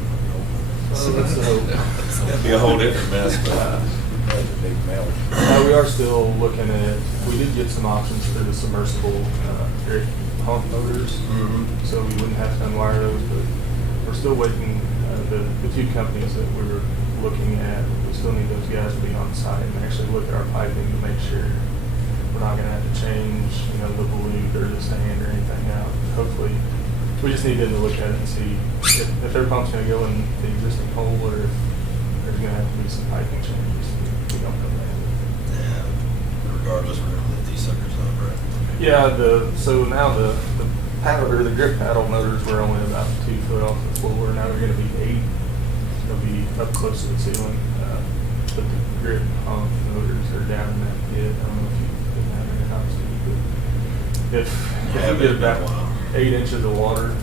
Let's hope. It's gonna be a whole different mess, but. That's a big melt. We are still looking at, we did get some options for the submersible air pump motors, so we wouldn't have to unwire those, but we're still waiting. The two companies that we were looking at, we still need those guys to be on site and actually look at our piping to make sure we're not gonna have to change, the volute or the stand or anything out. Hopefully, we just need them to look at it and see if their pump's gonna go in the existing hole or if there's gonna have to be some piping changes. We don't know that. Yeah, regardless, we're gonna let these suckers up, right? Yeah, so now the paddle or the grip paddle motors were only about 2 foot off the floor. Now they're going to be 8. They'll be up close to the ceiling. But the grip pump motors are down in that pit. I don't know if you've been down there, obviously, but if we get about 8 inches of water,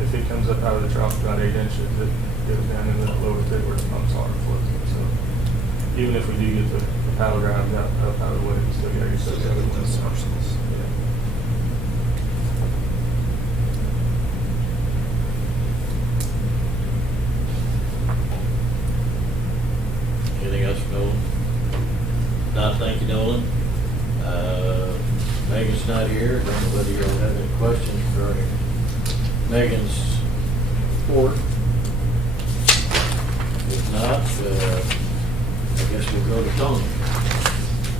if it comes up out of the trough about 8 inches, it goes down into that lower pit where the pumps are floating. So even if we do get the paddle drives up out of the way, we still got to get those other ones. Yeah. Anything else for Nolan? Not, thank you, Nolan. Megan's not here. I don't know whether you'll have any questions regarding Megan's report. If not, I guess we'll go to Tony.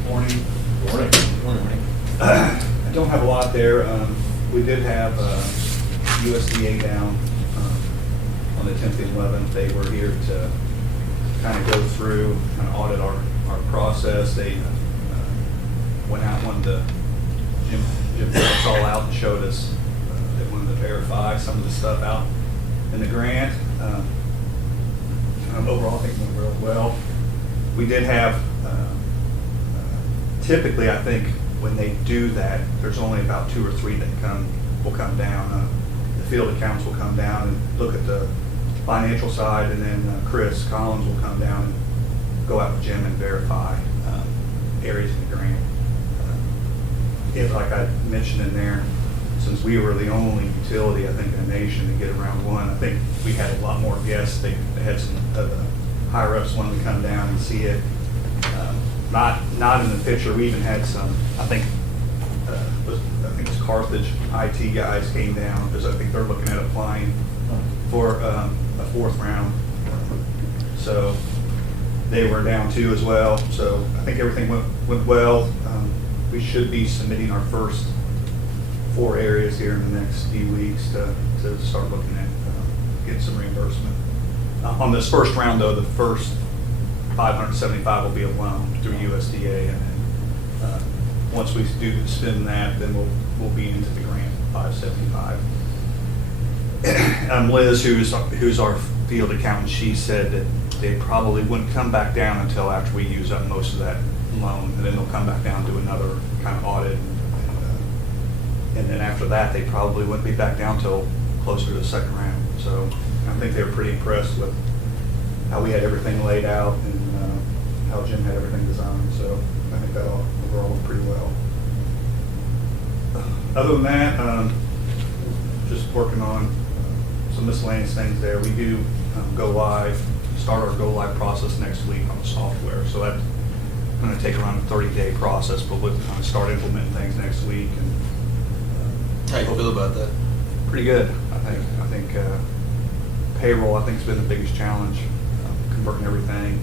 Morning. Morning. I don't have a lot there. We did have USDA down on the 10th and 11th. They were here to kind of go through, kind of audit our process. They went out, wanted to, Jim took us all out and showed us, they wanted to verify some of the stuff out in the grant. Overall, I think it went really well. We did have, typically, I think, when they do that, there's only about 2 or 3 that will come down. The field accounts will come down and look at the financial side, and then Chris Collins will come down and go out with Jim and verify areas in the grant. If, like I mentioned in there, since we were the only utility, I think, in the nation to get around one, I think we had a lot more guests. They had some higher ups wanting to come down and see it. Not in the picture. We even had some, I think it's Carthage IT guys came down because I think they're looking at applying for a 4th round. So they were down too as well. So I think everything went well. We should be submitting our first 4 areas here in the next few weeks to start looking at getting some reimbursement. On this first round, though, the first 575 will be a loan through USDA, and then once we do spend that, then we'll be into the grant 575. Liz, who's our field accountant, she said that they probably wouldn't come back down until after we use up most of that loan, and then they'll come back down and do another kind of audit, and then after that, they probably wouldn't be back down till closer to the second round. So I think they were pretty impressed with how we had everything laid out and how Jim had everything designed. So I think that overall went pretty well. Other than that, just working on some miscellaneous things there. We do start our go live process next week on the software. So that's going to take around a 30-day process, but we'll kind of start implementing things next week. And How you feel about that? pretty good, I think payroll, I think, has been the biggest challenge, converting everything.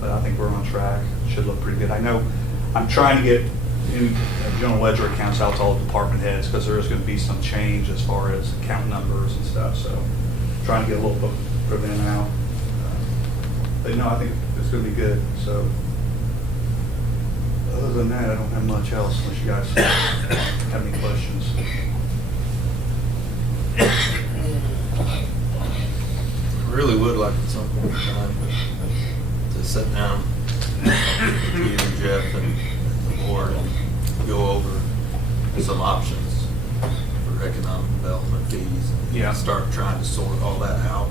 But I think we're on track. Should look pretty good. I know I'm trying to get new general ledger accounts out to all the department heads because there is going to be some change as far as account numbers and stuff. So trying to get a little book for them out. But no, I think it's going to be good. So other than that, I don't have much else unless you guys have any questions. I really would like at some point in time to sit down with you and Jeff and the board and go over some options for economic development fees. And Yeah. start trying to sort all that out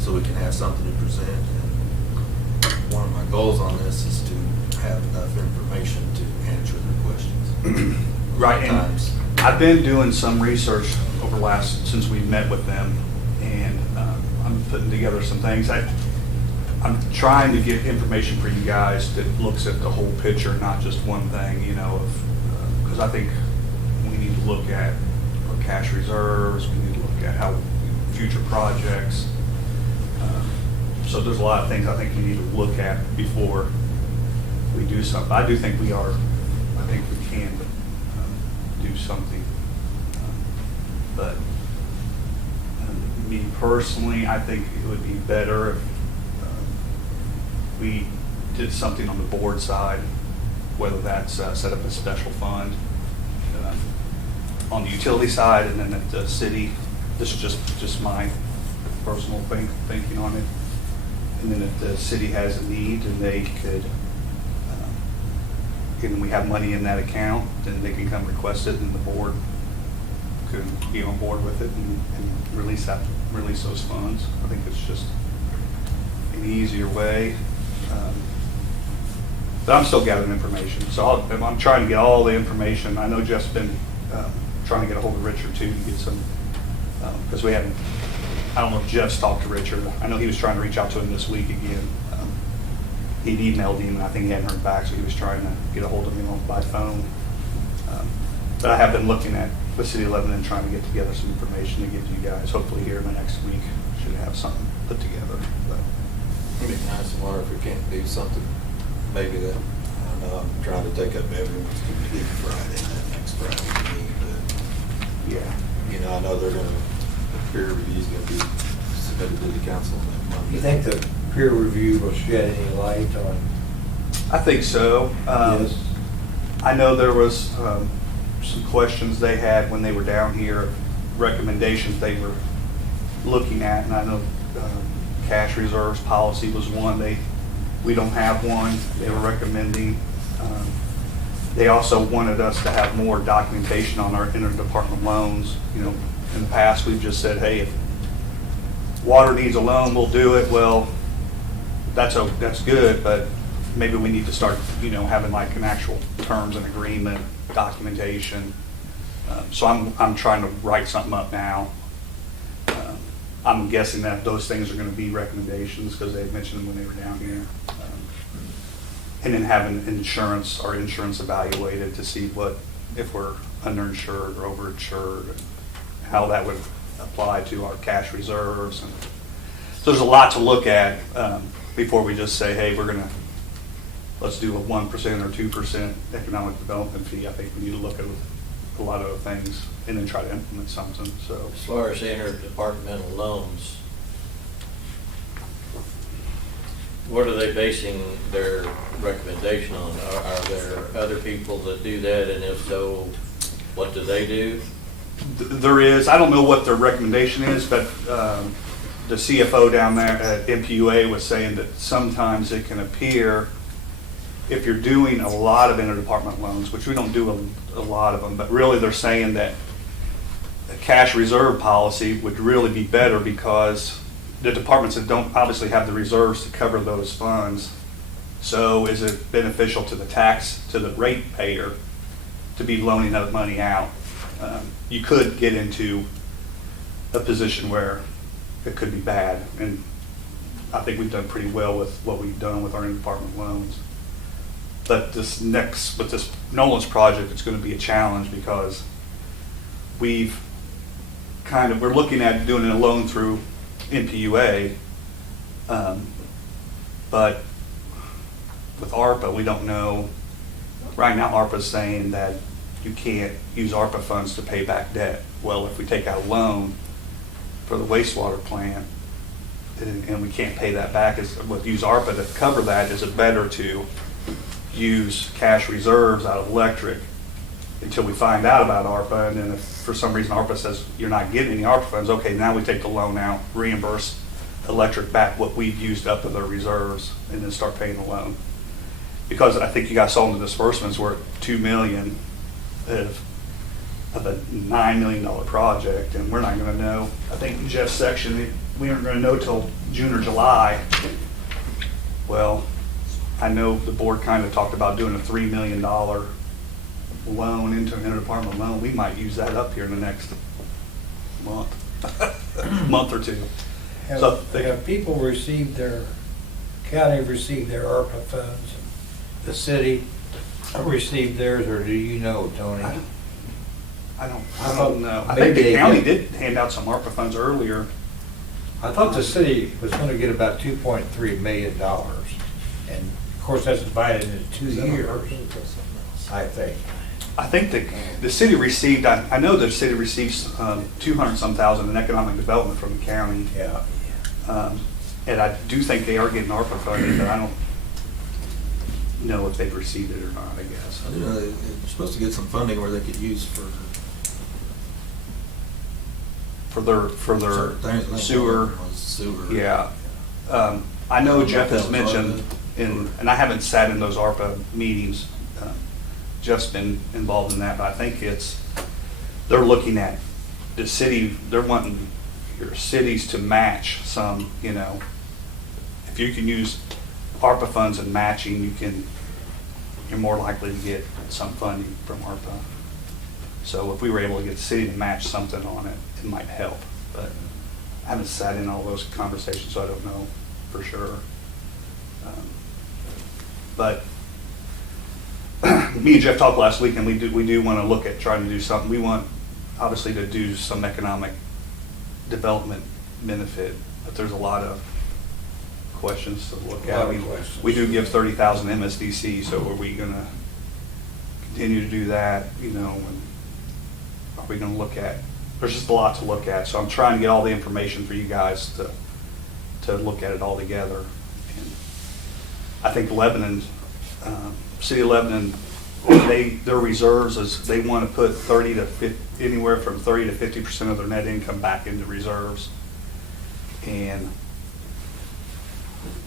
so we can have something to present. And one of my goals on this is to have enough information to answer their questions. Right, and Sometimes I've been doing some research over since we met with them, and I'm putting together some things. I'm trying to get information for you guys that looks at the whole picture, not just one thing, because I think we need to look at our cash reserves, we need to look at how future projects. So there's a lot of things I think you need to look at before we do something. I do think I think we can do something. But me personally, I think it would be better if we did something on the board side, whether that's set up a special fund on the utility side, and then at the city. This is just my personal thinking on it. And then if the city has a need and they could, and we have money in that account, then they can come request it, and the board could be on board with it and release those funds. I think it's just an easier way. But I'm still gathering information, so I'm trying to get all the information. I know Jeff's been trying to get a hold of Richard too to get some, because we haven't. I don't know if Jeff's talked to Richard. I know he was trying to reach out to him this week again. He'd emailed him, and I think he hadn't heard back, so he was trying to get a hold of him by phone. But I have been looking at the city of Lebanon, trying to get together some information to give to you guys. Hopefully here in the next week, should have something put together. But It'd be nice to wonder if we can't do something, maybe that, I know I'm trying to take up everyone's committee Friday, that next Friday meeting, but, yeah, I know they're gonna, the peer review's gonna be submitted to the council that Monday. You think the peer review will shed any light on? I think so. Yes. I know there was some questions they had when they were down here, recommendations they were looking at, and I know cash reserves policy was one. We don't have one. They were recommending. They also wanted us to have more documentation on our interdepartment loans. You know, in the past, we've just said, hey, if water needs a loan, we'll do it. Well, that's good, but maybe we need to start, you know, having like an actual terms and agreement, documentation. So I'm trying to write something up now. I'm guessing that those things are going to be recommendations because they mentioned them when they were down here. And then having our insurance evaluated to see if we're underinsured or overinsured, and how that would apply to our cash reserves. And so there's a lot to look at before we just say, hey, let's do a 1% or 2% economic development fee. I think we need to look at a lot of other things and then try to implement something. So As far as interdepartmental loans, what are they basing their recommendation on? Are there other people that do that, and if so, what do they do? there is, I don't know what their recommendation is, but the CFO down there at MPUA was saying that sometimes it can appear, if you're doing a lot of interdepartment loans, which we don't do a lot of them, but really they're saying that a cash reserve policy would really be better because the departments that don't obviously have the reserves to cover those funds. So is it beneficial to the ratepayer to be loaning that money out? You could get into a position where it could be bad, and I think we've done pretty well with what we've done with our interdepartment loans. But with this Nolan's project, it's going to be a challenge because we're looking at doing a loan through NPUA, but with ARPA, we don't know. Right now, ARPA's saying that you can't use ARPA funds to pay back debt. Well, if we take out a loan for the wastewater plant and we can't pay that back, use ARPA to cover that, is it better to use cash reserves out of electric until we find out about ARPA, and then if for some reason ARPA says you're not getting any ARPA funds, okay, now we take the loan out, reimburse electric back what we've used up of their reserves, and then start paying the loan. Because I think you guys saw in the disbursements, we're at $2 million of a $9 million project, and we're not going to know. I think in Jeff's section, we aren't going to know till June or July. Well, I know the board kind of talked about doing a $3 million loan into an interdepartment loan. We might use that up here in the next month or two. Have people received county received their ARPA funds? The city received theirs, or do you know, Tony? I don't know. I think Maybe the they county did. did hand out some ARPA funds earlier. I thought the city was going to get about $2.3 million, and of course that's divided into 2 years, I think. I think the city received, I know the city receives 200-some thousand in economic development from the county. Yeah. And I do think they are getting ARPA funding, but I don't know if they've received it or not, I guess. I do know they're supposed to get some funding where they could use for For certain their things. like sewer. Sewer. Yeah. I know Jeff has That was mentioned, ARPA. and I haven't sat in those ARPA meetings, Jeff's been involved in that, but I think they're looking at the city, they're wanting your cities to match some, if you can use ARPA funds and matching, you're more likely to get some funding from ARPA. So if we were able to get the city to match something on it, it might help. But I haven't sat in all those conversations, so I don't know for sure. But me and Jeff talked last week, and we do want to look at trying to do something. We want, obviously, to do some economic development benefit, but there's a lot of questions to look A lot at. of questions. We do give 30,000 MSDC, so are we going to continue to do that? And are we going to look at? There's just a lot to look at, so I'm trying to get all the information for you guys to look at it all together. And I think Lebanon, City of Lebanon, their reserves is they want to put anywhere from 30 to 50% of their net income back into reserves. And,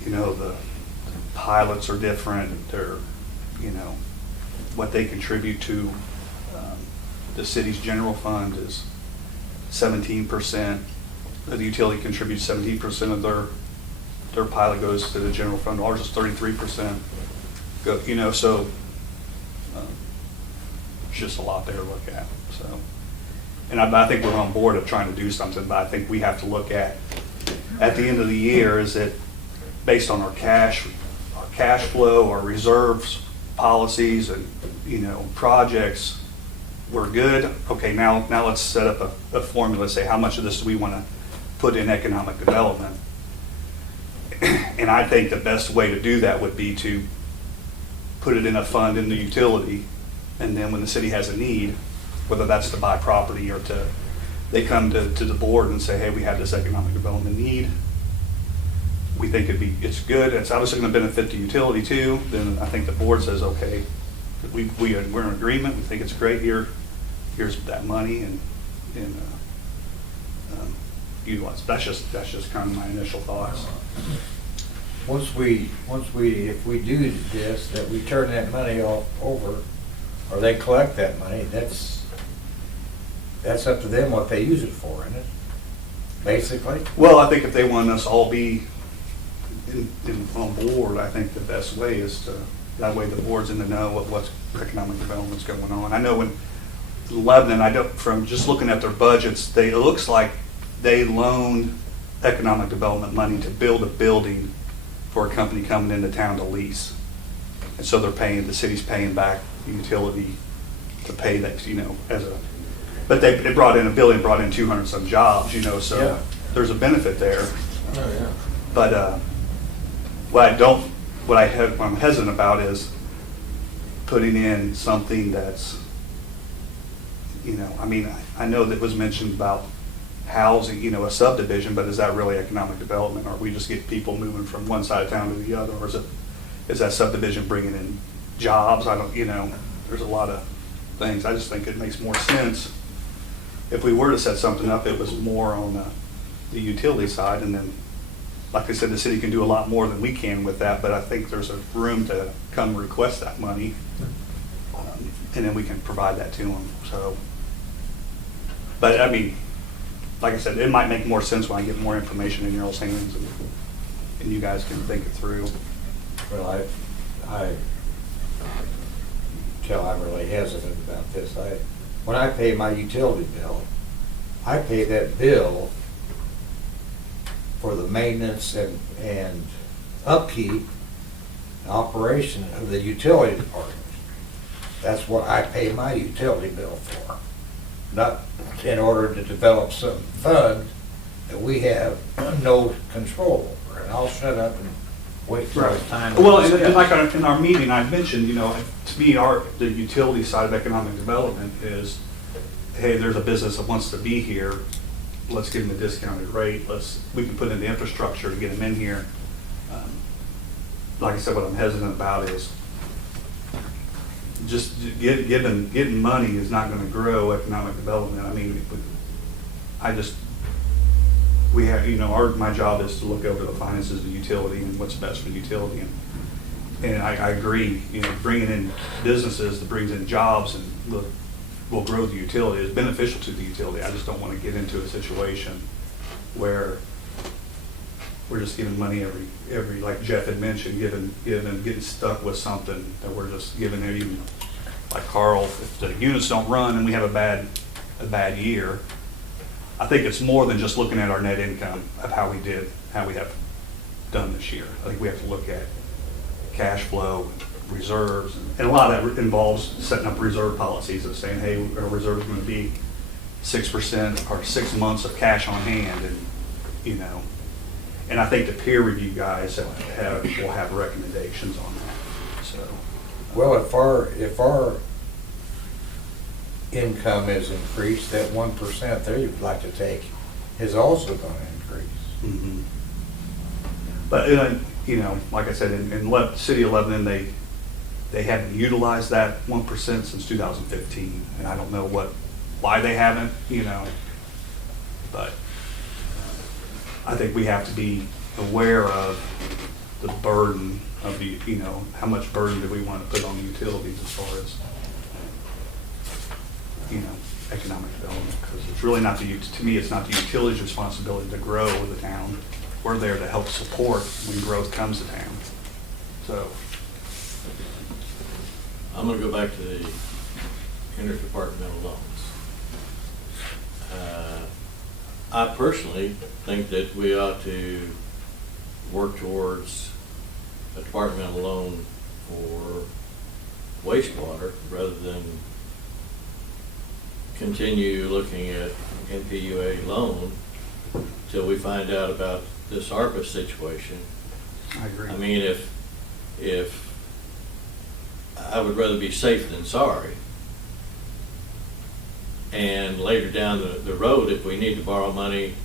you know, the pilots are different, they're, you know, what they contribute to the city's general fund is 17%. The utility contributes 17% of their pilot goes to the general fund. Ours is 33%. Go, you know, so it's just a lot there to look at. So, and I think we're on board of trying to do something, but I think we have to look at the end of the year, is it based on our cash flow, our reserves, policies, and, you know, projects, we're good. Okay, now let's set up a formula, say how much of this do we want to put in economic development. And I think the best way to do that would be to put it in a fund in the utility, and then when the city has a need, whether that's to buy property or they come to the board and say, hey, we have this economic development need. We think it's good. It's obviously going to benefit the utility too. Then I think the board says, okay, we're in agreement. We think it's great. Here's that money and utilize. That's just kind of my initial thoughts. If we do this, that we turn that money all over, or they collect that money, that's up to them what they use it for, isn't it? Basically. Well, I think if they want us all be on board, I think the best way is that way the board's in the know of what's economic development's going on. I know in Lebanon, from just looking at their budgets, it looks like they loaned economic development money to build a building for a company coming into town to lease. And so the city's paying back the utility to pay that, you know, but they brought in a building, brought in 200 some jobs, you know, so Yeah. There's a benefit there. Oh, yeah. But what I'm hesitant about is putting in something that's, you know, I mean, I know that was mentioned about housing, you know, a subdivision, but is that really economic development? Or we just get people moving from one side of town to the other? Or is that subdivision bringing in jobs? I don't, you know, there's a lot of things. I just think it makes more sense if we were to set something up, it was more on the utility side, and then, like I said, the city can do a lot more than we can with that, but I think there's a room to come request that money, and then we can provide that to them, so. But, I mean, like I said, it might make more sense when I get more information in your all's hands, and you guys can think it through. Well, I tell I'm really hesitant about this. When I pay my utility bill, I pay that bill for the maintenance and upkeep, operation of the utility department. That's what I pay my utility bill for. Not in order to develop some fund that we have no control over. And I'll shut up and wait till it's time. to Well, and discuss. like in our meeting, I mentioned, you know, to me, the utility side of economic development is, hey, there's a business that wants to be here, let's give them a discounted rate, we can put in the infrastructure to get them in here. Like I said, what I'm hesitant about is just getting money is not gonna grow economic development. I mean, we have, you know, my job is to look over the finances of the utility and what's best for the utility. And I agree, you know, bringing in businesses that brings in jobs and will grow the utility is beneficial to the utility. I just don't want to get into a situation where we're just giving money every like Jeff had mentioned, getting stuck with something that we're just giving it. Even like Carl, if the units don't run and we have a bad year, I think it's more than just looking at our net income of how we have done this year. I think we have to look at cash flow, reserves, and a lot of that involves setting up reserve policies of saying, hey, our reserve is going to be 6% or 6 months of cash on hand, and you know, and I think the peer review guys will have recommendations on that. So, Well, if our income is increased, that 1% there you'd like to take is also going to increase. But you know, like I said, in City of Lebanon, they haven't utilized that 1% since 2015, and I don't know why they haven't, you know, but I think we have to be aware of the burden of the, you know, how much burden do we want to put on the utilities as far as, you know, economic development, because it's really not to me, it's not the utilities' responsibility to grow the town. We're there to help support when growth comes to town. So, I'm gonna go back to the interdepartmental loans. I personally think that we ought to work towards a departmental loan for wastewater rather than continue looking at NPUA loan till we find out about this ARPA situation. I agree. I mean, if I would rather be safe than sorry. And later down the road, if we need to borrow money,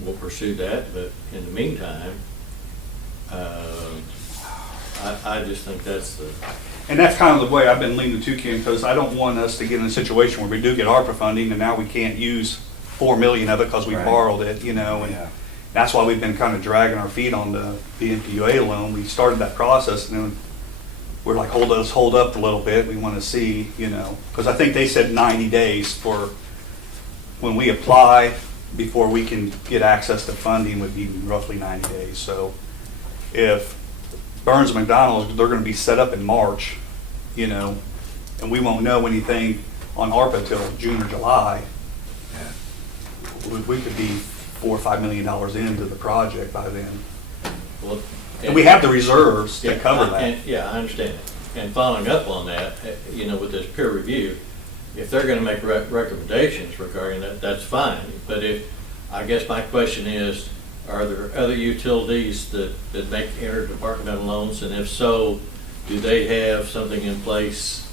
we'll pursue that. But in the meantime, I just think that's the. And that's kind of the way I've been leaning to, Ken, because I don't want us to get in a situation where we do get ARPA funding and now we can't use $4 million of it because we Right. borrowed it, you know, and Yeah. that's why we've been kind of dragging our feet on the NPUA loan. We started that process and then we're like, hold up a little bit. We want to see, you know, because I think they said 90 days for when we apply before we can get access to funding would be roughly 90 days. So if Burns and McDonald's, they're going to be set up in March, you know, and we won't know anything on ARPA until June or July. We could be $4 or $5 million into the project by then. Well, And we have the reserves to cover that. Yeah, I understand it. And following up on that, you know, with this peer review, if they're gonna make recommendations regarding that, that's fine. But I guess my question is, are there other utilities that make interdepartmental loans? And if so, do they have something in place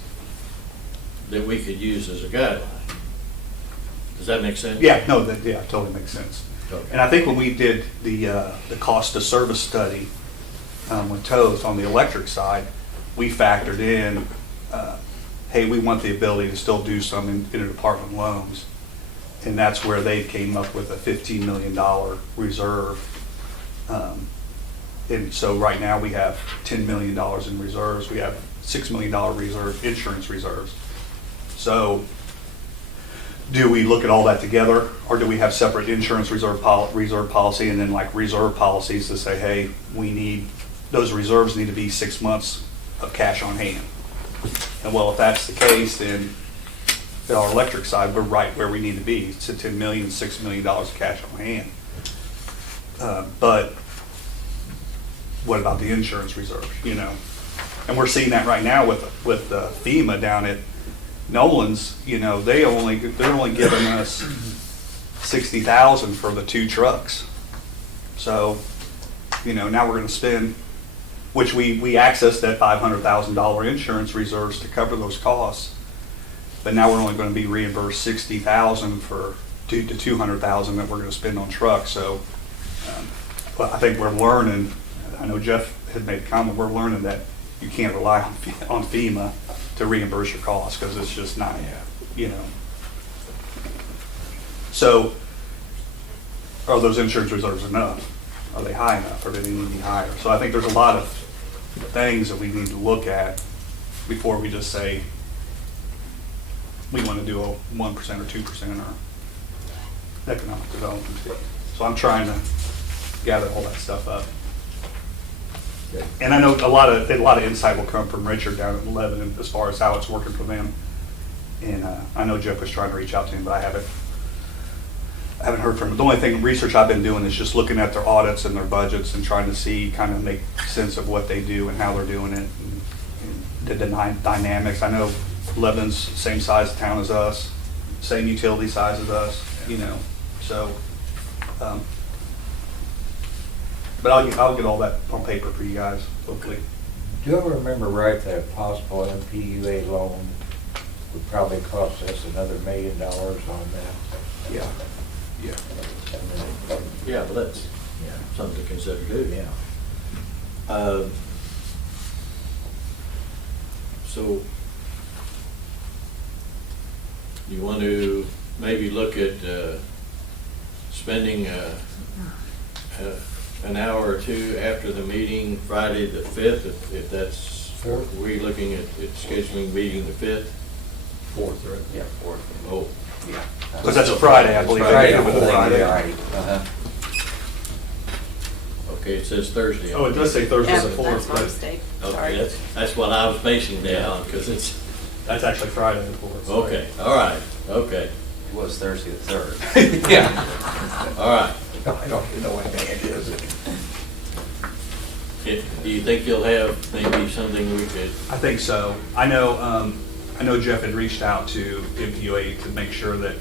that we could use as a guideline? Does that make sense? Yeah, no, yeah, totally makes sense. Okay. And I think when we did the cost of service study with TOES on the electric side, we factored in, hey, we want the ability to still do some interdepartment loans. And that's where they came up with a $15 million reserve. And so right now we have $10 million in reserves. We have $6 million reserve, insurance reserves. So do we look at all that together, or do we have separate insurance reserve policy and then like reserve policies to say, hey, those reserves need to be 6 months of cash on hand? And well, if that's the case, then at our electric side, we're right where we need to be. It's at $10 million, $6 million of cash on hand. But what about the insurance reserve, you know? And we're seeing that right now with FEMA down at Nolan's, you know, they're only giving us $60,000 for the 2 trucks. So, you know, now we're going to spend, which we accessed that $500,000 insurance reserves to cover those costs, but now we're only going to be reimbursed $60,000 for to $200,000 that we're going to spend on trucks. So, but I think we're learning. I know Jeff had made a comment. We're learning that you can't rely on FEMA to reimburse your costs because it's just not, you know. So, are those insurance reserves enough? Are they high enough, or do they need to be higher? So I think there's a lot of things that we need to look at before we just say we want to do a 1% or 2% in our economic development fee. So I'm trying to gather all that stuff up. And I know a lot of insight will come from Richard down at Lebanon as far as how it's working for them. And I know Jeff was trying to reach out to him, but I haven't heard from him. The only research I've been doing is just looking at their audits and their budgets and trying to see, kind of make sense of what they do and how they're doing it, and the dynamics. I know Lebanon's same size town as us, same utility size as us, you know. So, but I'll get all that on paper for you guys, hopefully. Do you ever remember right that a possible MPUA loan would probably cost us another $1 million on that? Yeah. Yeah. Yeah, but that's something to consider too. Yeah. So you want to maybe look at spending an hour or two after the meeting, Friday the 5th, if that's, Fourth. we looking at scheduling meeting the 5th? Fourth, right? Yeah, or, Oh, yeah. Because that's a Friday, I believe. Friday, With the Friday. Uh-huh. okay, it says Thursday. Oh, it does say Thursday Yeah, the that's 4th, my but mistake. Okay, Sorry. that's what I was basing that on, because it's, that's actually Friday the 4th. so- okay, all right, okay, It was Thursday the 3rd. Yeah. all right. I don't even know what day it is. Do you think you'll have maybe something we could, I think so. I know Jeff had reached out to MPUA to make sure that,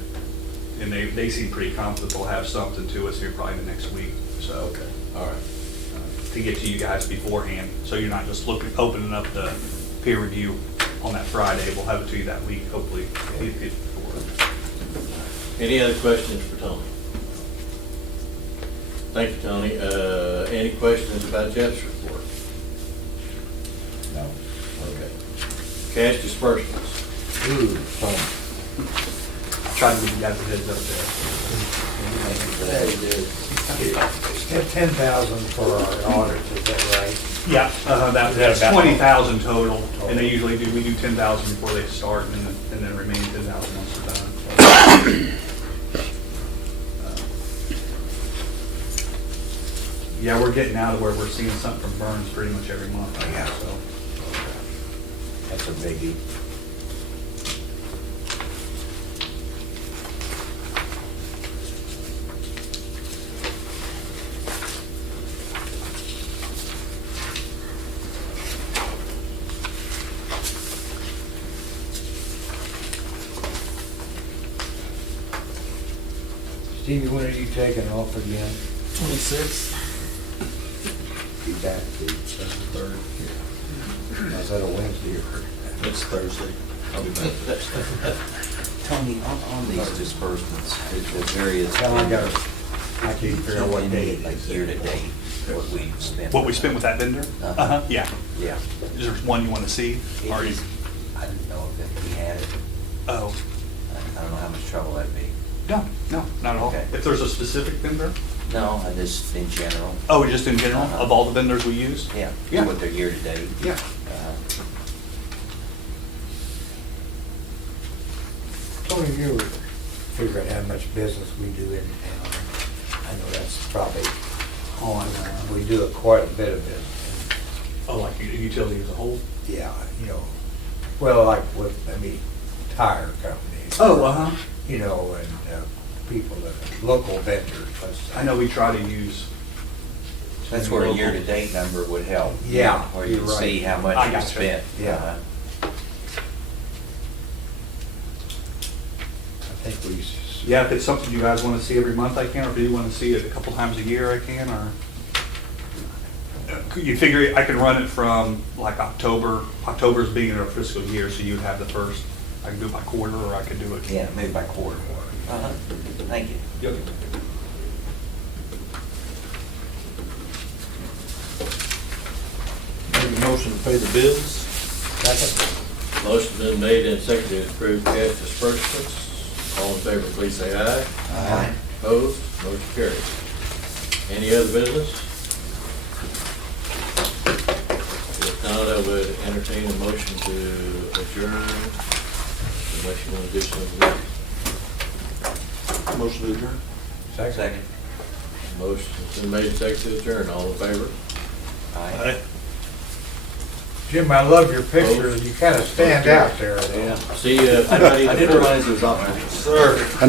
and they seem pretty confident they'll have something to us here probably the next week, so. okay, all right. To get to you guys beforehand, so you're not just opening up the peer review on that Friday. We'll have it to you that week, hopefully. Any other questions for Tony? Thank you, Tony. Any questions about Jeff's report? No. Okay. Cash disbursements. Ooh, Tony. Trying to give you guys a heads up It's 10,000 for our audit, is that right? there. Yeah, that's about- 20,000 total, and they usually we do 10,000 before they start, and then remaining 10,000 once they're done. Yeah, we're getting out of where we're seeing something from Burns pretty much every month. Yeah. So. That's a biggie. Stevie, when are you taking off again? 26th. Be back the third. Is that a Wednesday or? It's Thursday. I'll be back Thursday. Tony, on these disbursements, the various. Well, I can't figure out what day it Like is. year to date, what we've spent. What we spent with that vendor? Uh-huh. Yeah. Yeah. Is there one you want to see? It Or is- I didn't know if he had it. Oh, I don't know how much trouble that'd be. no, not at all. Okay. If there's a specific vendor? No, I just in general. Oh, just in general, Uh-huh. of all the vendors we use? Yeah. Yeah. What their year to date. Yeah. Tony, you were figuring how much business we do in town. I know that's probably on, we do quite a bit of business. Oh, like utility as a whole? Yeah, you know, well, like with, tire companies. Oh, uh-huh. You know, and people that, local vendors, let's say. I know we try to use. That's where a year to date number would help. Yeah, Where you you're right. see how much I you gotcha. spent. Yeah. Uh-huh. I think we. Yeah, if it's something you guys want to see every month, I can, or if you want to see it a couple times a year, I can, or. You figure I can run it from like October, October's beginning of our fiscal year, so you'd have the first, I can do it by quarter, or I could do it. Yeah, maybe by quarter. Uh-huh. Thank you. Yep. Make a motion to pay the bills. Second. Motion been made and seconded to approve cash disbursements. All in favor, please say aye. Aye. Opposed? Motion carries. Any other business? If not, I would entertain a motion to adjourn, unless you want to do something. Motion to adjourn. Second. Motion's been made and seconded to adjourn. All in favor? Aye. Jim, I love your pictures. You kind of stand out there. See you Friday the I didn't 4th. realize it was on there. Sir.